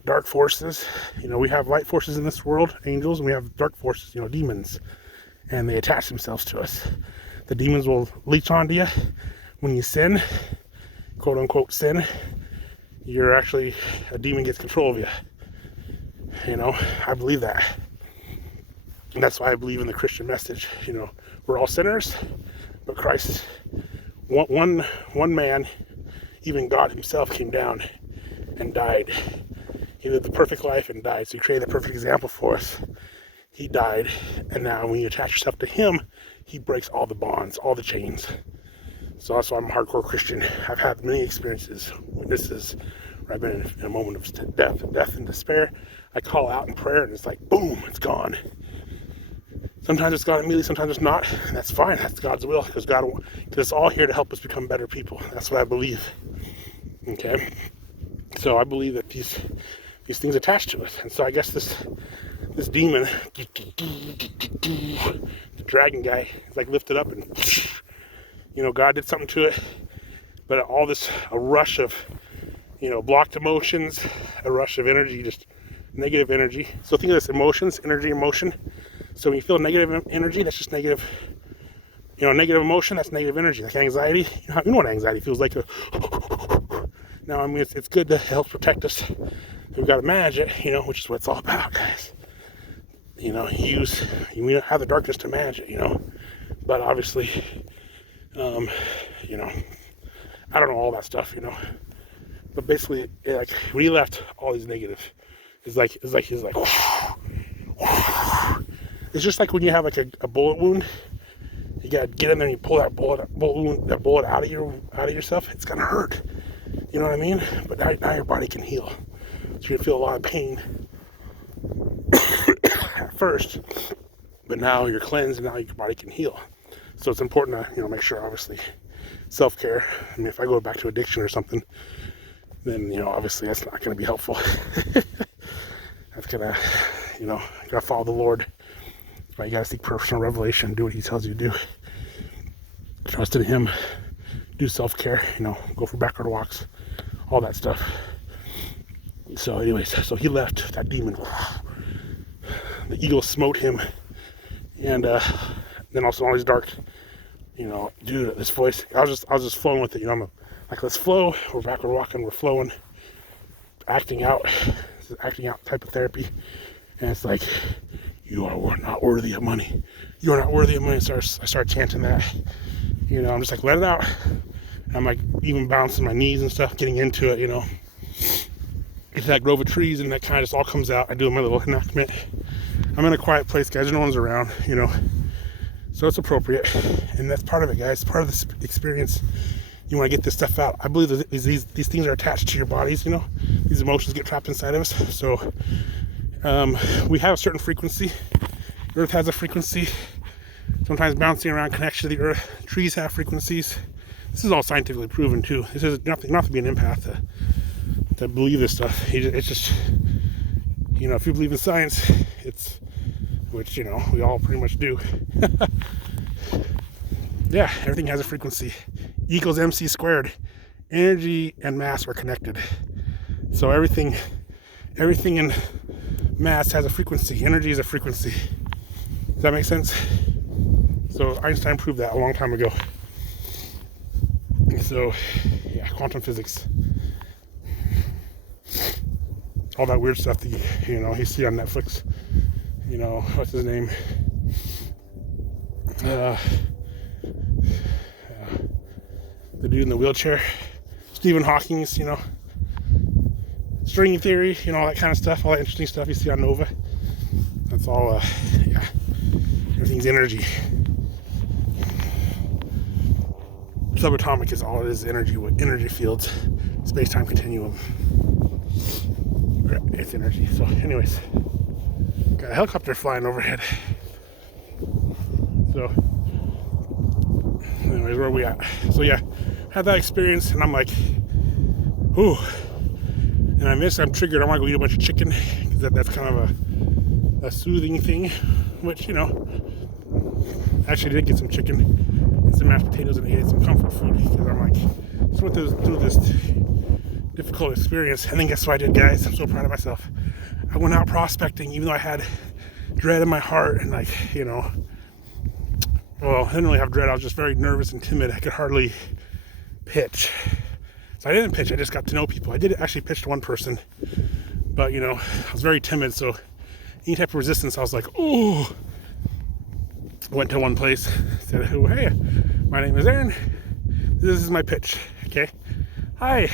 dark forces, we have light forces in this world, angels, and we have dark forces, demons, and they attach themselves to us. The demons will leech onto you when you sin, quote unquote sin. You're actually, a demon gets control of you. I believe that. And that's why I believe in the Christian message. We're all sinners, but Christ, one man, even God himself, came down and died. He lived the perfect life and died. So he created the perfect example for us. He died, and now when you attach yourself to him, he breaks all the bonds, all the chains. So that's why I'm a hardcore Christian. I've had many experiences, witnesses, where I've been in a moment of death and despair. I call out in prayer, and it's like, boom, it's gone. Sometimes it's gone immediately, sometimes it's not, and that's fine. That's God's will, because it's all here to help us become better people. That's what I believe. Okay? So I believe that these things attach to us. And so I guess this demon, the dragon guy, is like lifted up, and God did something to it. But a rush of blocked emotions, a rush of energy, just negative energy. So think of this: emotions, energy, emotion. So when you feel negative energy, that's just negative. Negative emotion, that's negative energy. Like anxiety, you know what anxiety feels like. Now, I mean, it's good to help protect us. We've got to manage it, which is what it's all about, guys. We have the darkness to manage it, But obviously, I don't know all that stuff, But basically, like when he left all these negative, he's like, it's just like when you have like a bullet wound. You gotta get in there and you pull that bullet out of yourself. It's gonna hurt. You know what I mean? But now your body can heal. So you feel a lot of pain at first, but now you're cleansed and now your body can heal. So it's important to make sure, obviously, self-care. I mean, if I go back to addiction or something, then obviously that's not going to be helpful. That's gonna gotta follow the Lord. Right? You gotta seek personal revelation, do what He tells you to do. Trust in Him. Do self-care. Go for backward walks, all that stuff. So, anyways, he left that demon. The eagle smote him, and then also all these dark, dude, this voice. I was just flowing with it. I'm like, let's flow. We're backward walking. We're flowing, acting out type of therapy. And it's like, you are not worthy of money. You are not worthy of money. I start chanting that. I'm just like, let it out. And I'm like, even bouncing my knees and stuff, getting into it. Get to that grove of trees, and that kind of just all comes out. I do my little enactment. I'm in a quiet place, guys. No one's around, So it's appropriate, and that's part of it, guys. Part of this experience. You want to get this stuff out. I believe that these things are attached to your bodies. These emotions get trapped inside of us. So we have a certain frequency. Earth has a frequency. Sometimes bouncing around connection to the earth. Trees have frequencies. This is all scientifically proven too. This is not to be an empath to believe this stuff. It's just, if you believe in science, which we all pretty much do. Yeah, everything has a frequency. E equals MC squared. Energy and mass are connected. So everything in mass has a frequency. Energy is a frequency. Does that make sense? So Einstein proved that a long time ago. So, yeah, quantum physics. All that weird stuff that you see on Netflix. What's his name? The dude in the wheelchair. Stephen Hawking, string theory, all that kind of stuff, all that interesting stuff you see on Nova. That's all, everything's energy. Subatomic is all it is, energy fields, space-time continuum. It's energy. So anyways, got a helicopter flying overhead. So anyways, where are we at? So yeah, had that experience, and I'm like, ooh. And I'm triggered. I want to go eat a bunch of chicken, because that's kind of a soothing thing, which, actually did get some chicken and some mashed potatoes and ate some comfort food, because I'm like, just went through this difficult experience. And then guess what I did, guys? I'm so proud of myself. I went out prospecting, even though I had dread in my heart, and I didn't really have dread. I was just very nervous and timid. I could hardly pitch. So I didn't pitch. I just got to know people. I did actually pitch to one person, but I was very timid. So any type of resistance, I was like, ooh. I went to one place, said, oh, hey, my name is Aaron. This is my pitch. Okay. Hi,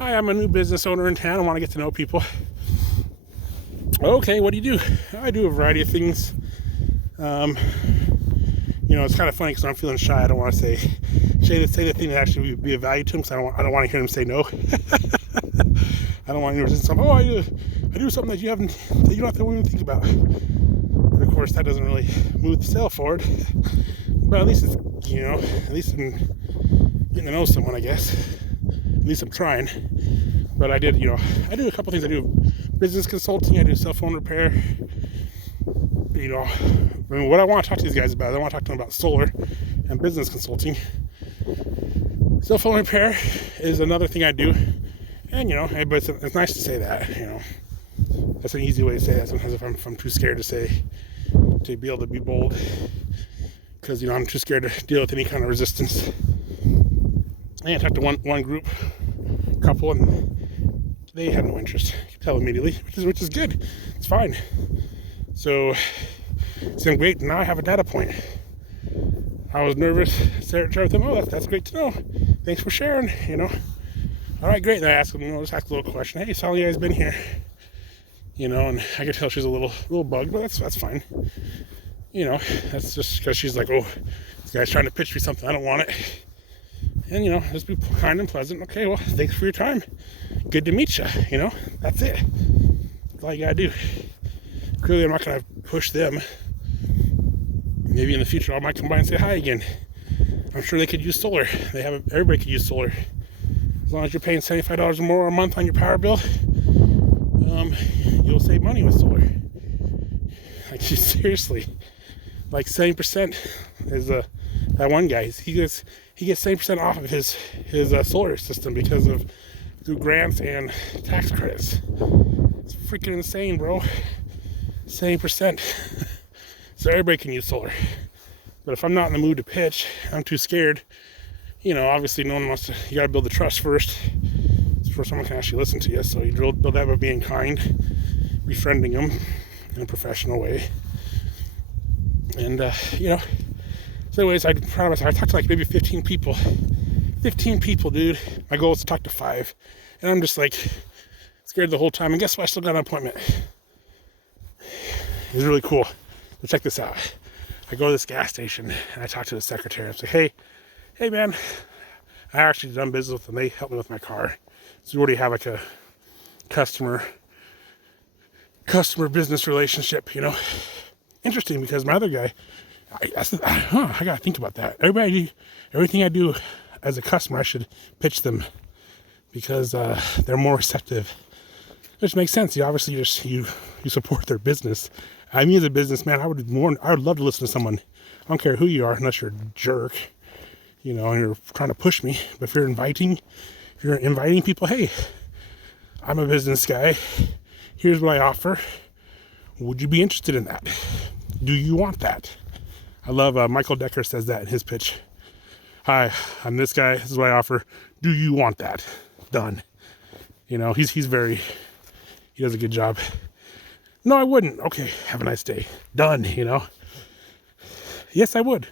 Hi, I'm a new business owner in town. I want to get to know people. Okay, what do you do? I do a variety of things. It's kind of funny because I'm feeling shy. I don't want to say the thing that actually would be of value to them, because I don't want to hear them say no. I don't want to hear something. Oh, I do something that you don't have to even think about. But of course, that doesn't really move the sale forward. But at least it's at least I'm getting to know someone, I guess. At least I'm trying. But I do a couple things. I do business consulting. I do cell phone repair. What I want to talk to these guys about, I want to talk to them about solar and business consulting. Cell phone repair is another thing I do. And, but it's nice to say that, That's an easy way to say that sometimes if I'm too scared to be able to be bold. Because, I'm too scared to deal with any kind of resistance. And I talked to one couple, and they had no interest. You can tell immediately, which is good. It's fine. So, it's been great. Now I have a data point. I was nervous. Shared with them. Oh, that's great to know. Thanks for sharing. All right, great. And I asked them. Just ask a little question. Hey, so how long you guys been here? And I could tell she's a little bugged, but that's fine. That's just because she's like, oh, this guy's trying to pitch me something. I don't want it. And just be kind and pleasant. Okay, well, thanks for your time. Good to meet you. That's it. That's all you gotta do. Clearly, I'm not gonna push them. Maybe in the future, I might come by and say hi again. I'm sure they could use solar. Everybody could use solar. As long as you're paying $75 or more a month on your power bill, you'll save money with solar. Like, seriously, like 70% is that one guy. He gets 70% off of his solar system through grants and tax credits. It's freaking insane, bro. 70%. So everybody can use solar. But if I'm not in the mood to pitch, I'm too scared. Obviously no one wants to. You gotta build the trust first before someone can actually listen to you. So you build that by being kind, befriending them in a professional way. And so anyways, I talked to like maybe 15 people. 15 people, dude. My goal is to talk to 5. And I'm just like scared the whole time. And guess what? I still got an appointment. It's really cool. So check this out. I go to this gas station and I talk to the secretary. I say, hey man, I actually done business with them. They helped me with my car. So we already have like a customer business relationship, Interesting, because my other guy, I said, I gotta think about that. Everything I do as a customer, I should pitch them because they're more receptive. Which makes sense. Obviously, you support their business. I mean, as a businessman, I would love to listen to someone. I don't care who you are, unless you're a jerk, and you're trying to push me. But if you're inviting people, hey, I'm a business guy. Here's what I offer. Would you be interested in that? Do you want that? I love Michael Decker says that in his pitch. Hi, I'm this guy. This is what I offer. Do you want that? Done. He's very. He does a good job. No, I wouldn't. Okay, have a nice day. Done, Yes, I would.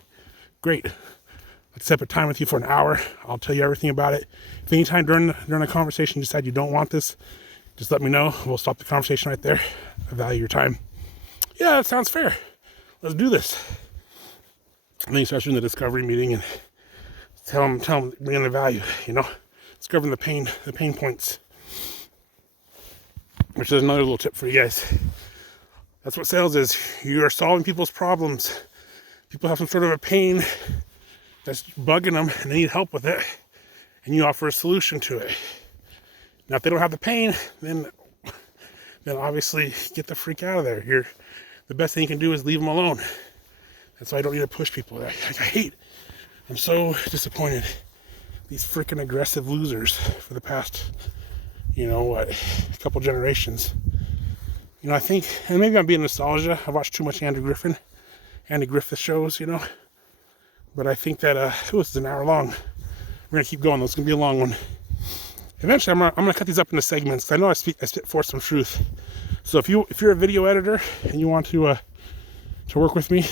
Great. Let's set up a time with you for an hour. I'll tell you everything about it. If anytime during a conversation you decide you don't want this, just let me know. We'll stop the conversation right there. I value your time. Yeah, that sounds fair. Let's do this. And then you start doing the discovery meeting and tell them bring in the value, discovering the pain points. Which is another little tip for you guys. That's what sales is. You are solving people's problems. People have some sort of a pain that's bugging them and they need help with it. And you offer a solution to it. Now, if they don't have the pain, then obviously get the freak out of there. The best thing you can do is leave them alone. That's why I don't need to push people. I'm so disappointed. These freaking aggressive losers for the past, a couple generations. I think, and maybe I'm being nostalgia. I've watched too much Andy Griffith shows, But I think that, it's an hour long. We're going to keep going. It's going to be a long one. Eventually, I'm going to cut these up into segments, because I know I spit forth some truth. So if you're a video editor and you want to work with me,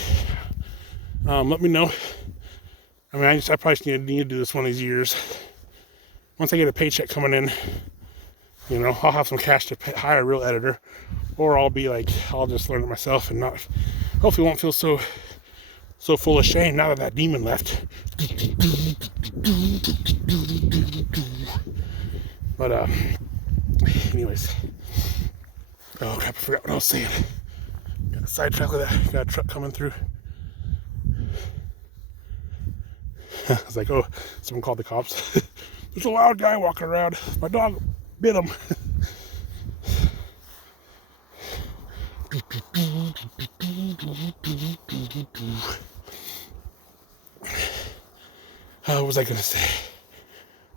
let me know. I mean, I probably need to do this one of these years. once I get a paycheck coming in, I'll have some cash to hire a real editor, or I'll just learn it myself and not, hopefully won't feel so full of shame now that demon left. But anyways, oh crap, I forgot what I was saying. Got a sidetrack with that. Got a truck coming through. I was like, oh, someone called the cops. There's a loud guy walking around. My dog bit him. What was I going to say?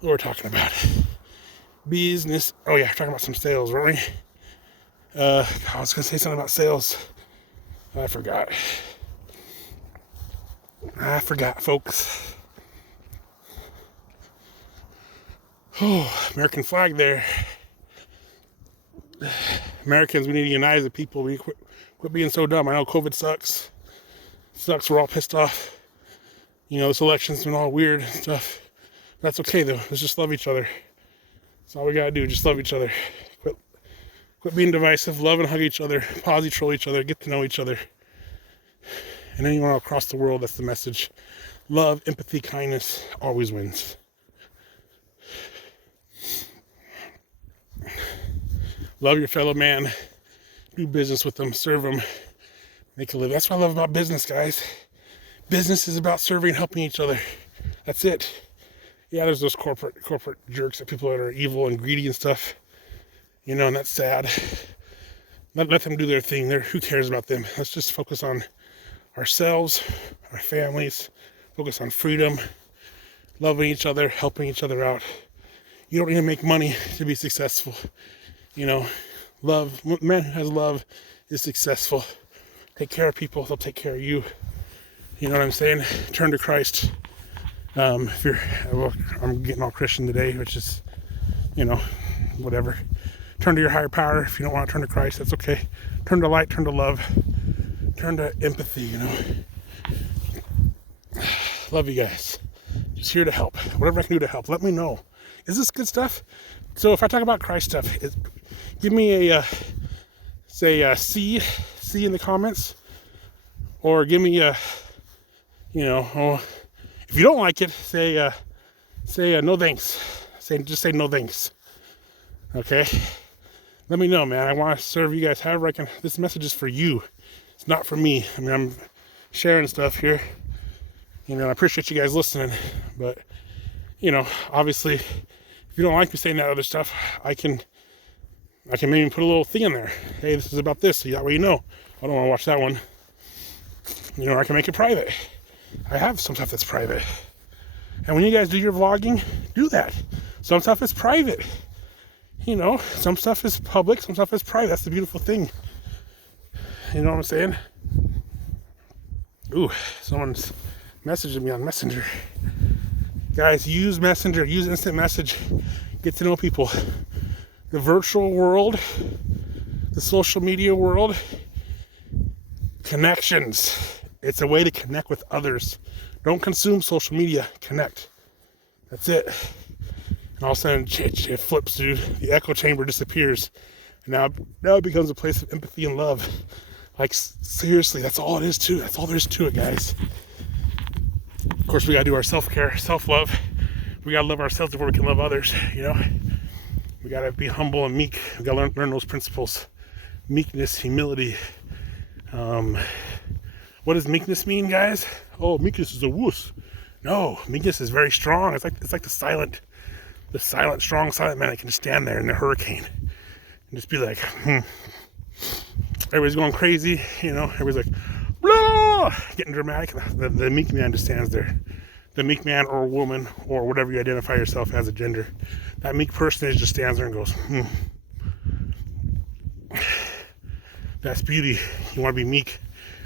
What were we talking about? Business. Oh yeah, talking about some sales, weren't we? I was going to say something about sales. I forgot, folks. Oh, American flag there. Americans, we need to unite as a people. We quit being so dumb. I know COVID sucks. We're all pissed off. This election's been all weird and stuff. That's okay though. Let's just love each other. That's all we gotta do. Just love each other. Quit being divisive. Love and hug each other. Pause, troll each other. Get to know each other. And anyone across the world, that's the message. Love, empathy, kindness always wins. Love your fellow man. Do business with them. Serve them. Make a living. That's what I love about business, guys. Business is about serving and helping each other. That's it. Yeah, there's those corporate jerks, that people that are evil and greedy and stuff. And that's sad. Let them do their thing. Who cares about them? Let's just focus on ourselves, our families. Focus on freedom, loving each other, helping each other out. You don't need to make money to be successful. Love. A man who has love is successful. Take care of people, they'll take care of you. You know what I'm saying? Turn to Christ. I'm getting all Christian today, which is, whatever. Turn to your higher power. If you don't want to turn to Christ, that's okay. Turn to light, turn to love, turn to empathy, Love you guys. Just here to help. Whatever I can do to help, let me know. Is this good stuff? So if I talk about Christ stuff, give me a C in the comments, or give me a, if you don't like it, say no thanks. Just say no thanks. Okay. Let me know, man. I want to serve you guys however I can. This message is for you. It's not for me. I'm sharing stuff here. I appreciate you guys listening, but obviously, if you don't like me saying that other stuff, I can maybe put a little thing in there. Hey, this is about this, so that way I don't want to watch that one. I can make it private. I have some stuff that's private. And when you guys do your vlogging, do that. Some stuff is private. Some stuff is public, some stuff is private. That's the beautiful thing. You know what I'm saying? Ooh, someone's messaging me on Messenger. Guys, use Messenger, use instant message. Get to know people. The virtual world, the social media world, connections. It's a way to connect with others. Don't consume social media, connect. That's it. And all of a sudden, it flips, dude. The echo chamber disappears. And now it becomes a place of empathy and love. Seriously, that's all it is too. That's all there is to it, guys. Of course, we gotta do our self-care, self-love. We gotta love ourselves before we can love others, We gotta be humble and meek. We gotta learn those principles. Meekness, humility. What does meekness mean, guys? Oh, meekness is a wuss. No, meekness is very strong. It's like the silent, strong, silent man that can just stand there in the hurricane and just be like, Everybody's going crazy, Everybody's like, blah, getting dramatic. The meek man just stands there. The meek man or woman or whatever you identify yourself as a gender. That meek person just stands there and goes, That's beauty. You want to be meek.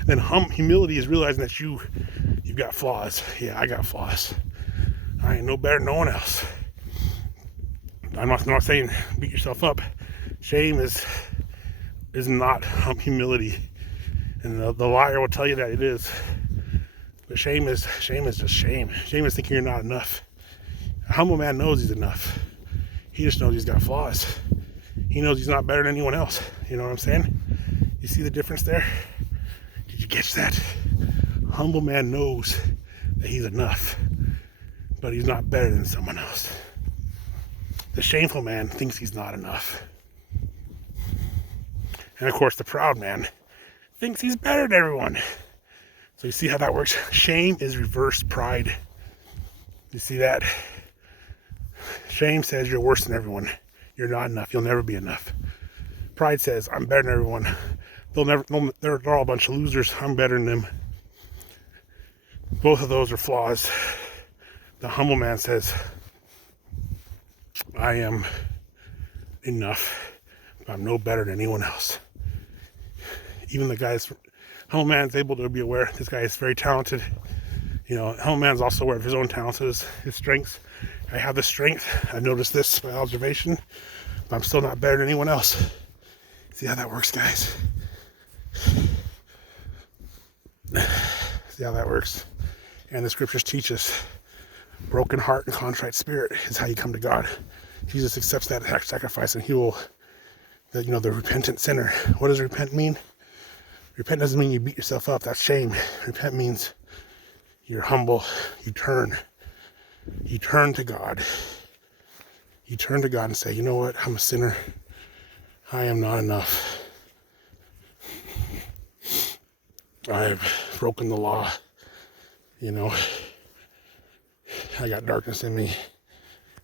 Then humility is realizing that you've got flaws. Yeah, I got flaws. I ain't no better than no one else. I'm not saying beat yourself up. Shame is not humility, and the liar will tell you that it is. But shame is just shame. Shame is thinking you're not enough. A humble man knows he's enough. He just knows he's got flaws. He knows he's not better than anyone else. You know what I'm saying? You see the difference there? Did you catch that? A humble man knows that he's enough, but he's not better than someone else. The shameful man thinks he's not enough. And of course, the proud man thinks he's better than everyone. So you see how that works? Shame is reverse pride. You see that? Shame says you're worse than everyone. You're not enough. You'll never be enough. Pride says I'm better than everyone. They're all a bunch of losers. I'm better than them. Both of those are flaws. The humble man says, I am enough, but I'm no better than anyone else. Even the humble man's able to be aware this guy is very talented. You know, humble man's also aware of his own talents, his strengths. I have the strength. I've noticed this by observation, but I'm still not better than anyone else. See how that works, guys? See how that works? And the scriptures teach us broken heart and contrite spirit is how you come to God. Jesus accepts that sacrifice, and he will, the repentant sinner. What does repent mean? Repent doesn't mean you beat yourself up. That's shame. Repent means you're humble. You turn to God. You turn to God and say, you know what? I'm a sinner. I am not enough. I have broken the law. I got darkness in me,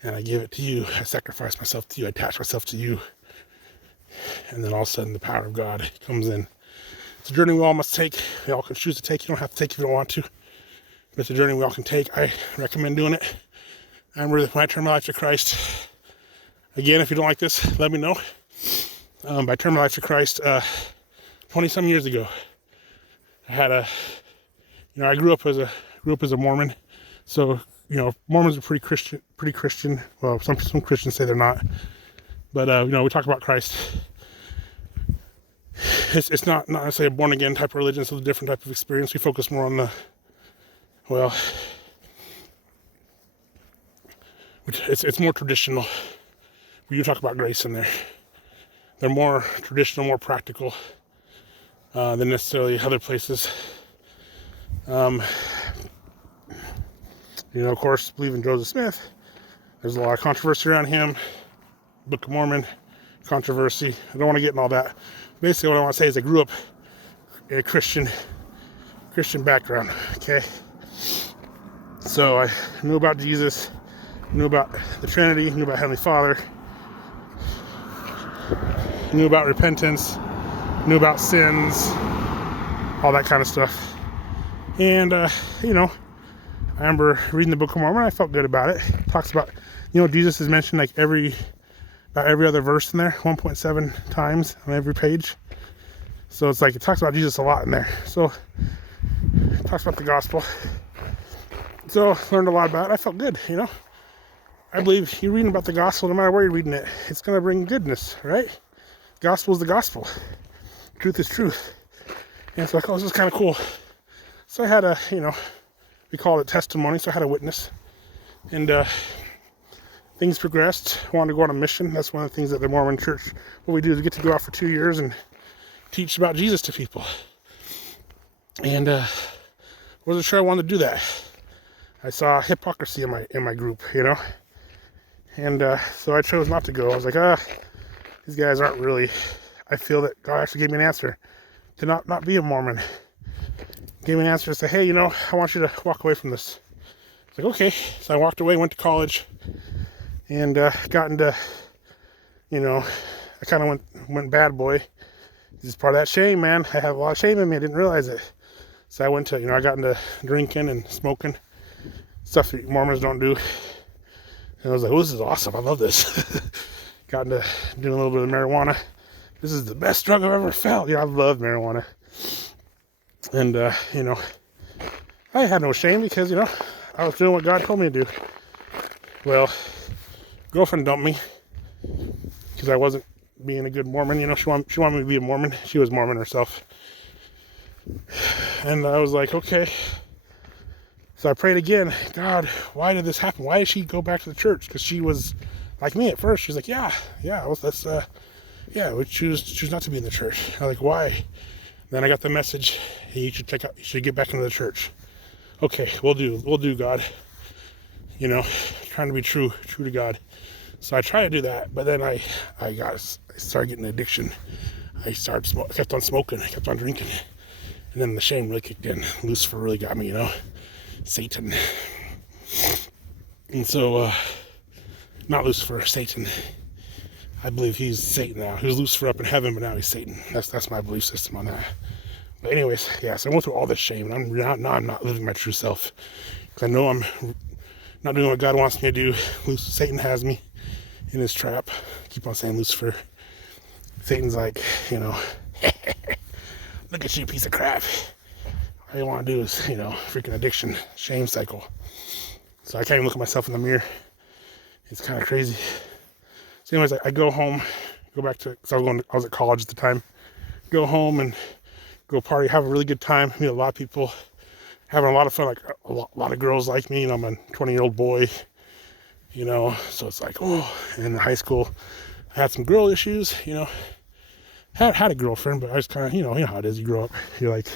and I give it to you. I sacrifice myself to you. I attach myself to you. And then all of a sudden the power of God comes in. It's a journey we all must take. We all can choose to take. You don't have to take if you don't want to. But it's a journey we all can take. I recommend doing it. I'm ready when I turn my life to Christ. Again, if you don't like this, let me know. I turned my life to Christ 20-some years ago. I had I grew up as a Mormon. So, Mormons are pretty Christian. Well, some Christians say they're not. But, we talk about Christ. It's not necessarily a born-again type of religion. It's a different type of experience. We focus more on it's more traditional. We do talk about grace in there. They're more traditional, more practical than necessarily other places. Of course, believe in Joseph Smith. There's a lot of controversy around him. Book of Mormon, controversy. I don't want to get in all that. Basically, what I want to say is I grew up in a Christian background, okay? So I knew about Jesus, knew about the Trinity, knew about Heavenly Father, knew about repentance, knew about sins, all that kind of stuff. And, I remember reading the Book of Mormon. I felt good about it. It talks about, Jesus is mentioned like every other verse in there, 1.7 times on every page. So it's like it talks about Jesus a lot in there. So it talks about the gospel. So learned a lot about it. I felt good, I believe you're reading about the gospel, no matter where you're reading it, it's going to bring goodness, right? Gospel is the gospel. Truth is truth. And it's like, this is kind of cool. So I had we call it testimony, so I had a witness. And things progressed. I wanted to go on a mission. That's one of the things that the Mormon church, what we do is we get to go out for 2 years and teach about Jesus to people. And wasn't sure I wanted to do that. I saw hypocrisy in my group, And so I chose not to go. I was like, these guys aren't really, I feel that God actually gave me an answer to not be a Mormon. Gave me an answer to say, hey, I want you to walk away from this. I was like, okay. So I walked away, went to college, and got into, I kind of went bad boy. This is part of that shame, man. I have a lot of shame in me. I didn't realize it. So I went to, I got into drinking and smoking, stuff that Mormons don't do. And I was like, this is awesome. I love this. Got into doing a little bit of marijuana. This is the best drug I've ever felt. I love marijuana. And, I had no shame because, I was doing what God told me to do. Well, girlfriend dumped me because I wasn't being a good Mormon. She wanted me to be a Mormon. She was Mormon herself. And I was like, okay, So I prayed again, God, why did this happen? Why did she go back to the church? Because she was like me at first. She was like, yeah, we choose not to be in the church. I was like, why? Then I got the message, hey, you should get back into the church. Okay, we'll do, God. Trying to be true to God. So I tried to do that, but then I started getting an addiction. I kept on smoking, I kept on drinking, and then the shame really kicked in. Lucifer really got me, Satan. And so, not Lucifer, Satan. I believe he's Satan now. He was Lucifer up in heaven, but now he's Satan. That's my belief system on that. But anyways, yeah, so I went through all this shame, and I'm not living my true self. Because I know I'm not doing what God wants me to do. Satan has me in his trap. I keep on saying Lucifer. Satan's like, look at you, piece of crap. All you want to do is, freaking addiction, shame cycle. So I can't even look at myself in the mirror. It's kind of crazy. So anyways, I go home, go back to, because I was at college at the time. Go home and go party, have a really good time, meet a lot of people, having a lot of fun, like a lot of girls like me. I'm a 20-year-old boy, so it's like, oh. And in high school, I had some girl issues, had a girlfriend, but I was kind of, you know how it is. You grow up, you're like,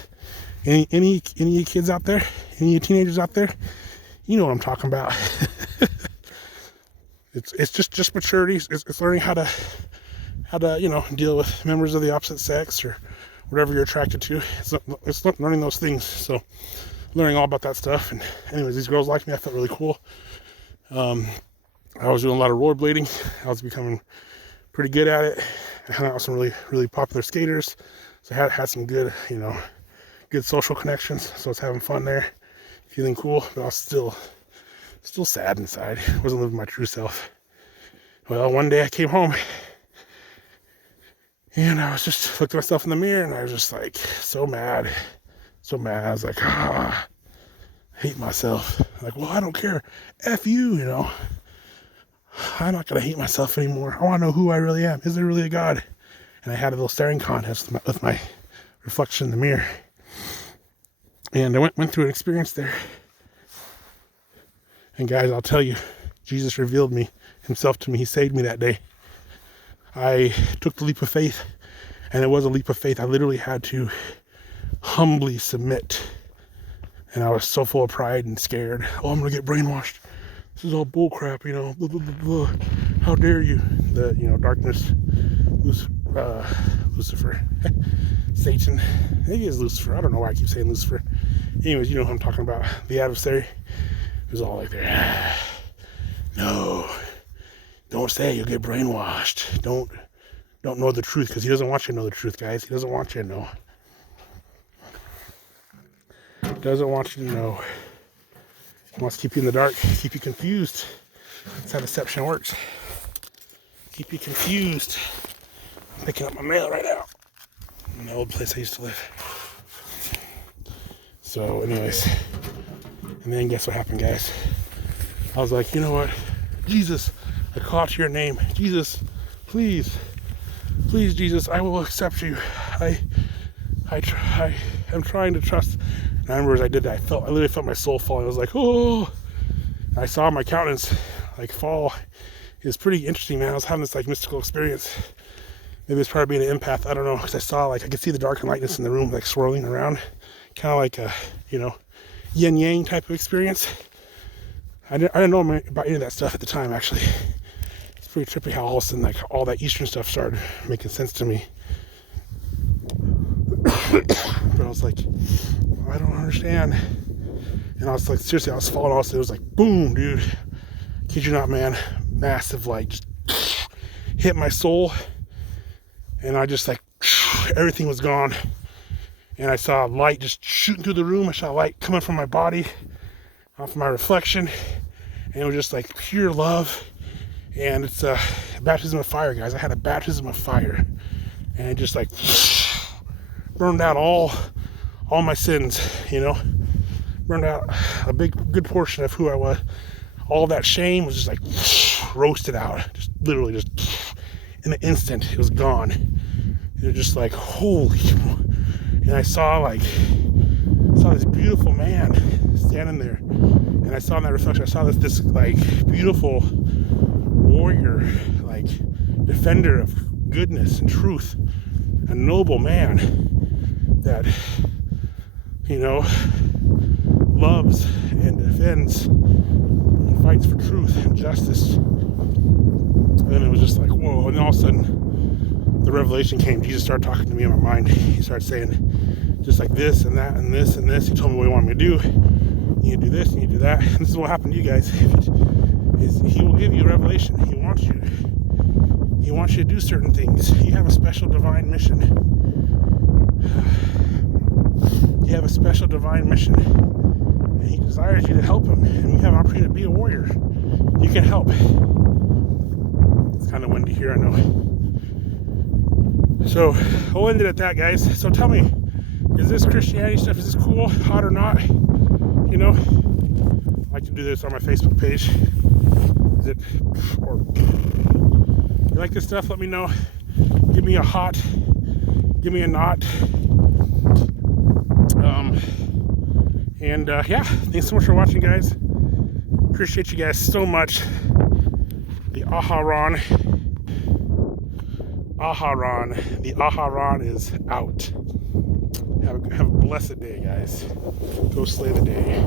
any kids out there, any teenagers out there, you know what I'm talking about. It's just maturity. It's learning how to deal with members of the opposite sex or whatever you're attracted to. It's learning those things. So learning all about that stuff. And anyways, these girls liked me. I felt really cool. I was doing a lot of rollerblading. I was becoming pretty good at it. I hung out with some really, really popular skaters. So I had some good, good social connections. So I was having fun there, feeling cool, but I was still sad inside. Wasn't living my true self. Well, one day I came home and I was just looked at myself in the mirror and I was just like so mad. I was like, I hate myself. Like, well, I don't care. F you, I'm not going to hate myself anymore. I want to know who I really am. Is there really a God? And I had a little staring contest with my reflection in the mirror. And I went through an experience there. And guys, I'll tell you, Jesus revealed himself to me. He saved me that day. I took the leap of faith, and it was a leap of faith. I literally had to humbly submit. And I was so full of pride and scared. Oh, I'm going to get brainwashed. This is all bull crap, blah, blah, blah, blah. How dare you? The, darkness, Lucifer, Satan. I think it is Lucifer. I don't know why I keep saying Lucifer. Anyways, you know who I'm talking about. The adversary. It was all like there. No, don't say you'll get brainwashed. Don't know the truth, because he doesn't want you to know the truth, guys. He doesn't want you to know. He doesn't want you to know. He wants to keep you in the dark, keep you confused. That's how deception works. Keep you confused. I'm picking up my mail right now in the old place I used to live. So anyways, and then guess what happened, guys? I was like, you know what? Jesus, I call out to your name. Jesus, please, Jesus, I will accept you. I am trying to trust. And I remember as I did that, I literally felt my soul falling. I was like, oh. And I saw my countenance like fall. It was pretty interesting, man. I was having this like mystical experience. Maybe it's probably being an empath. I don't know, because I saw I could see the dark and lightness in the room like swirling around, kind of like a yin yang type of experience. I didn't know about any of that stuff at the time. Actually, it's pretty trippy how all of a sudden all that Eastern stuff started making sense to me. But I was like, I don't understand. And I was like, seriously, I was falling off. It was like, boom, dude. Kid you not, man. Massive, just hit my soul. And I just everything was gone. And I saw light just shooting through the room. I saw light coming from my body, off my reflection. And it was just pure love. And it's a baptism of fire, guys. I had a baptism of fire. And it just burned out all my sins, burned out a good portion of who I was. All that shame was just roasted out, just literally just in an instant. It was gone. It was just holy. And I saw this beautiful man standing there, and I saw in that reflection, I saw this like beautiful warrior, like defender of goodness and truth, a noble man that, you know, loves and defends and fights for truth and justice. And it was just like, whoa. And all of a sudden the revelation came. Jesus started talking to me in my mind. He started saying just like this and that and this and this. He told me what he wanted me to do. You need to do this, you need to do that. And this is what happened to you guys. Is he will give you a revelation. He wants you to do certain things. You have a special divine mission. You have a special divine mission. And he desires you to help him. And you have an opportunity to be a warrior. You can help. It's kind of windy here, I know. So we'll end it at that, guys. So tell me, is this Christianity stuff, is this cool, hot or not? You know, I like to do this on my Facebook page. Is it, or you like this stuff? Let me know. Give me a hot, give me a not. Yeah, thanks so much for watching, guys. Appreciate you guys so much. The Aharon is out. Have a blessed day, guys. Go slay the day.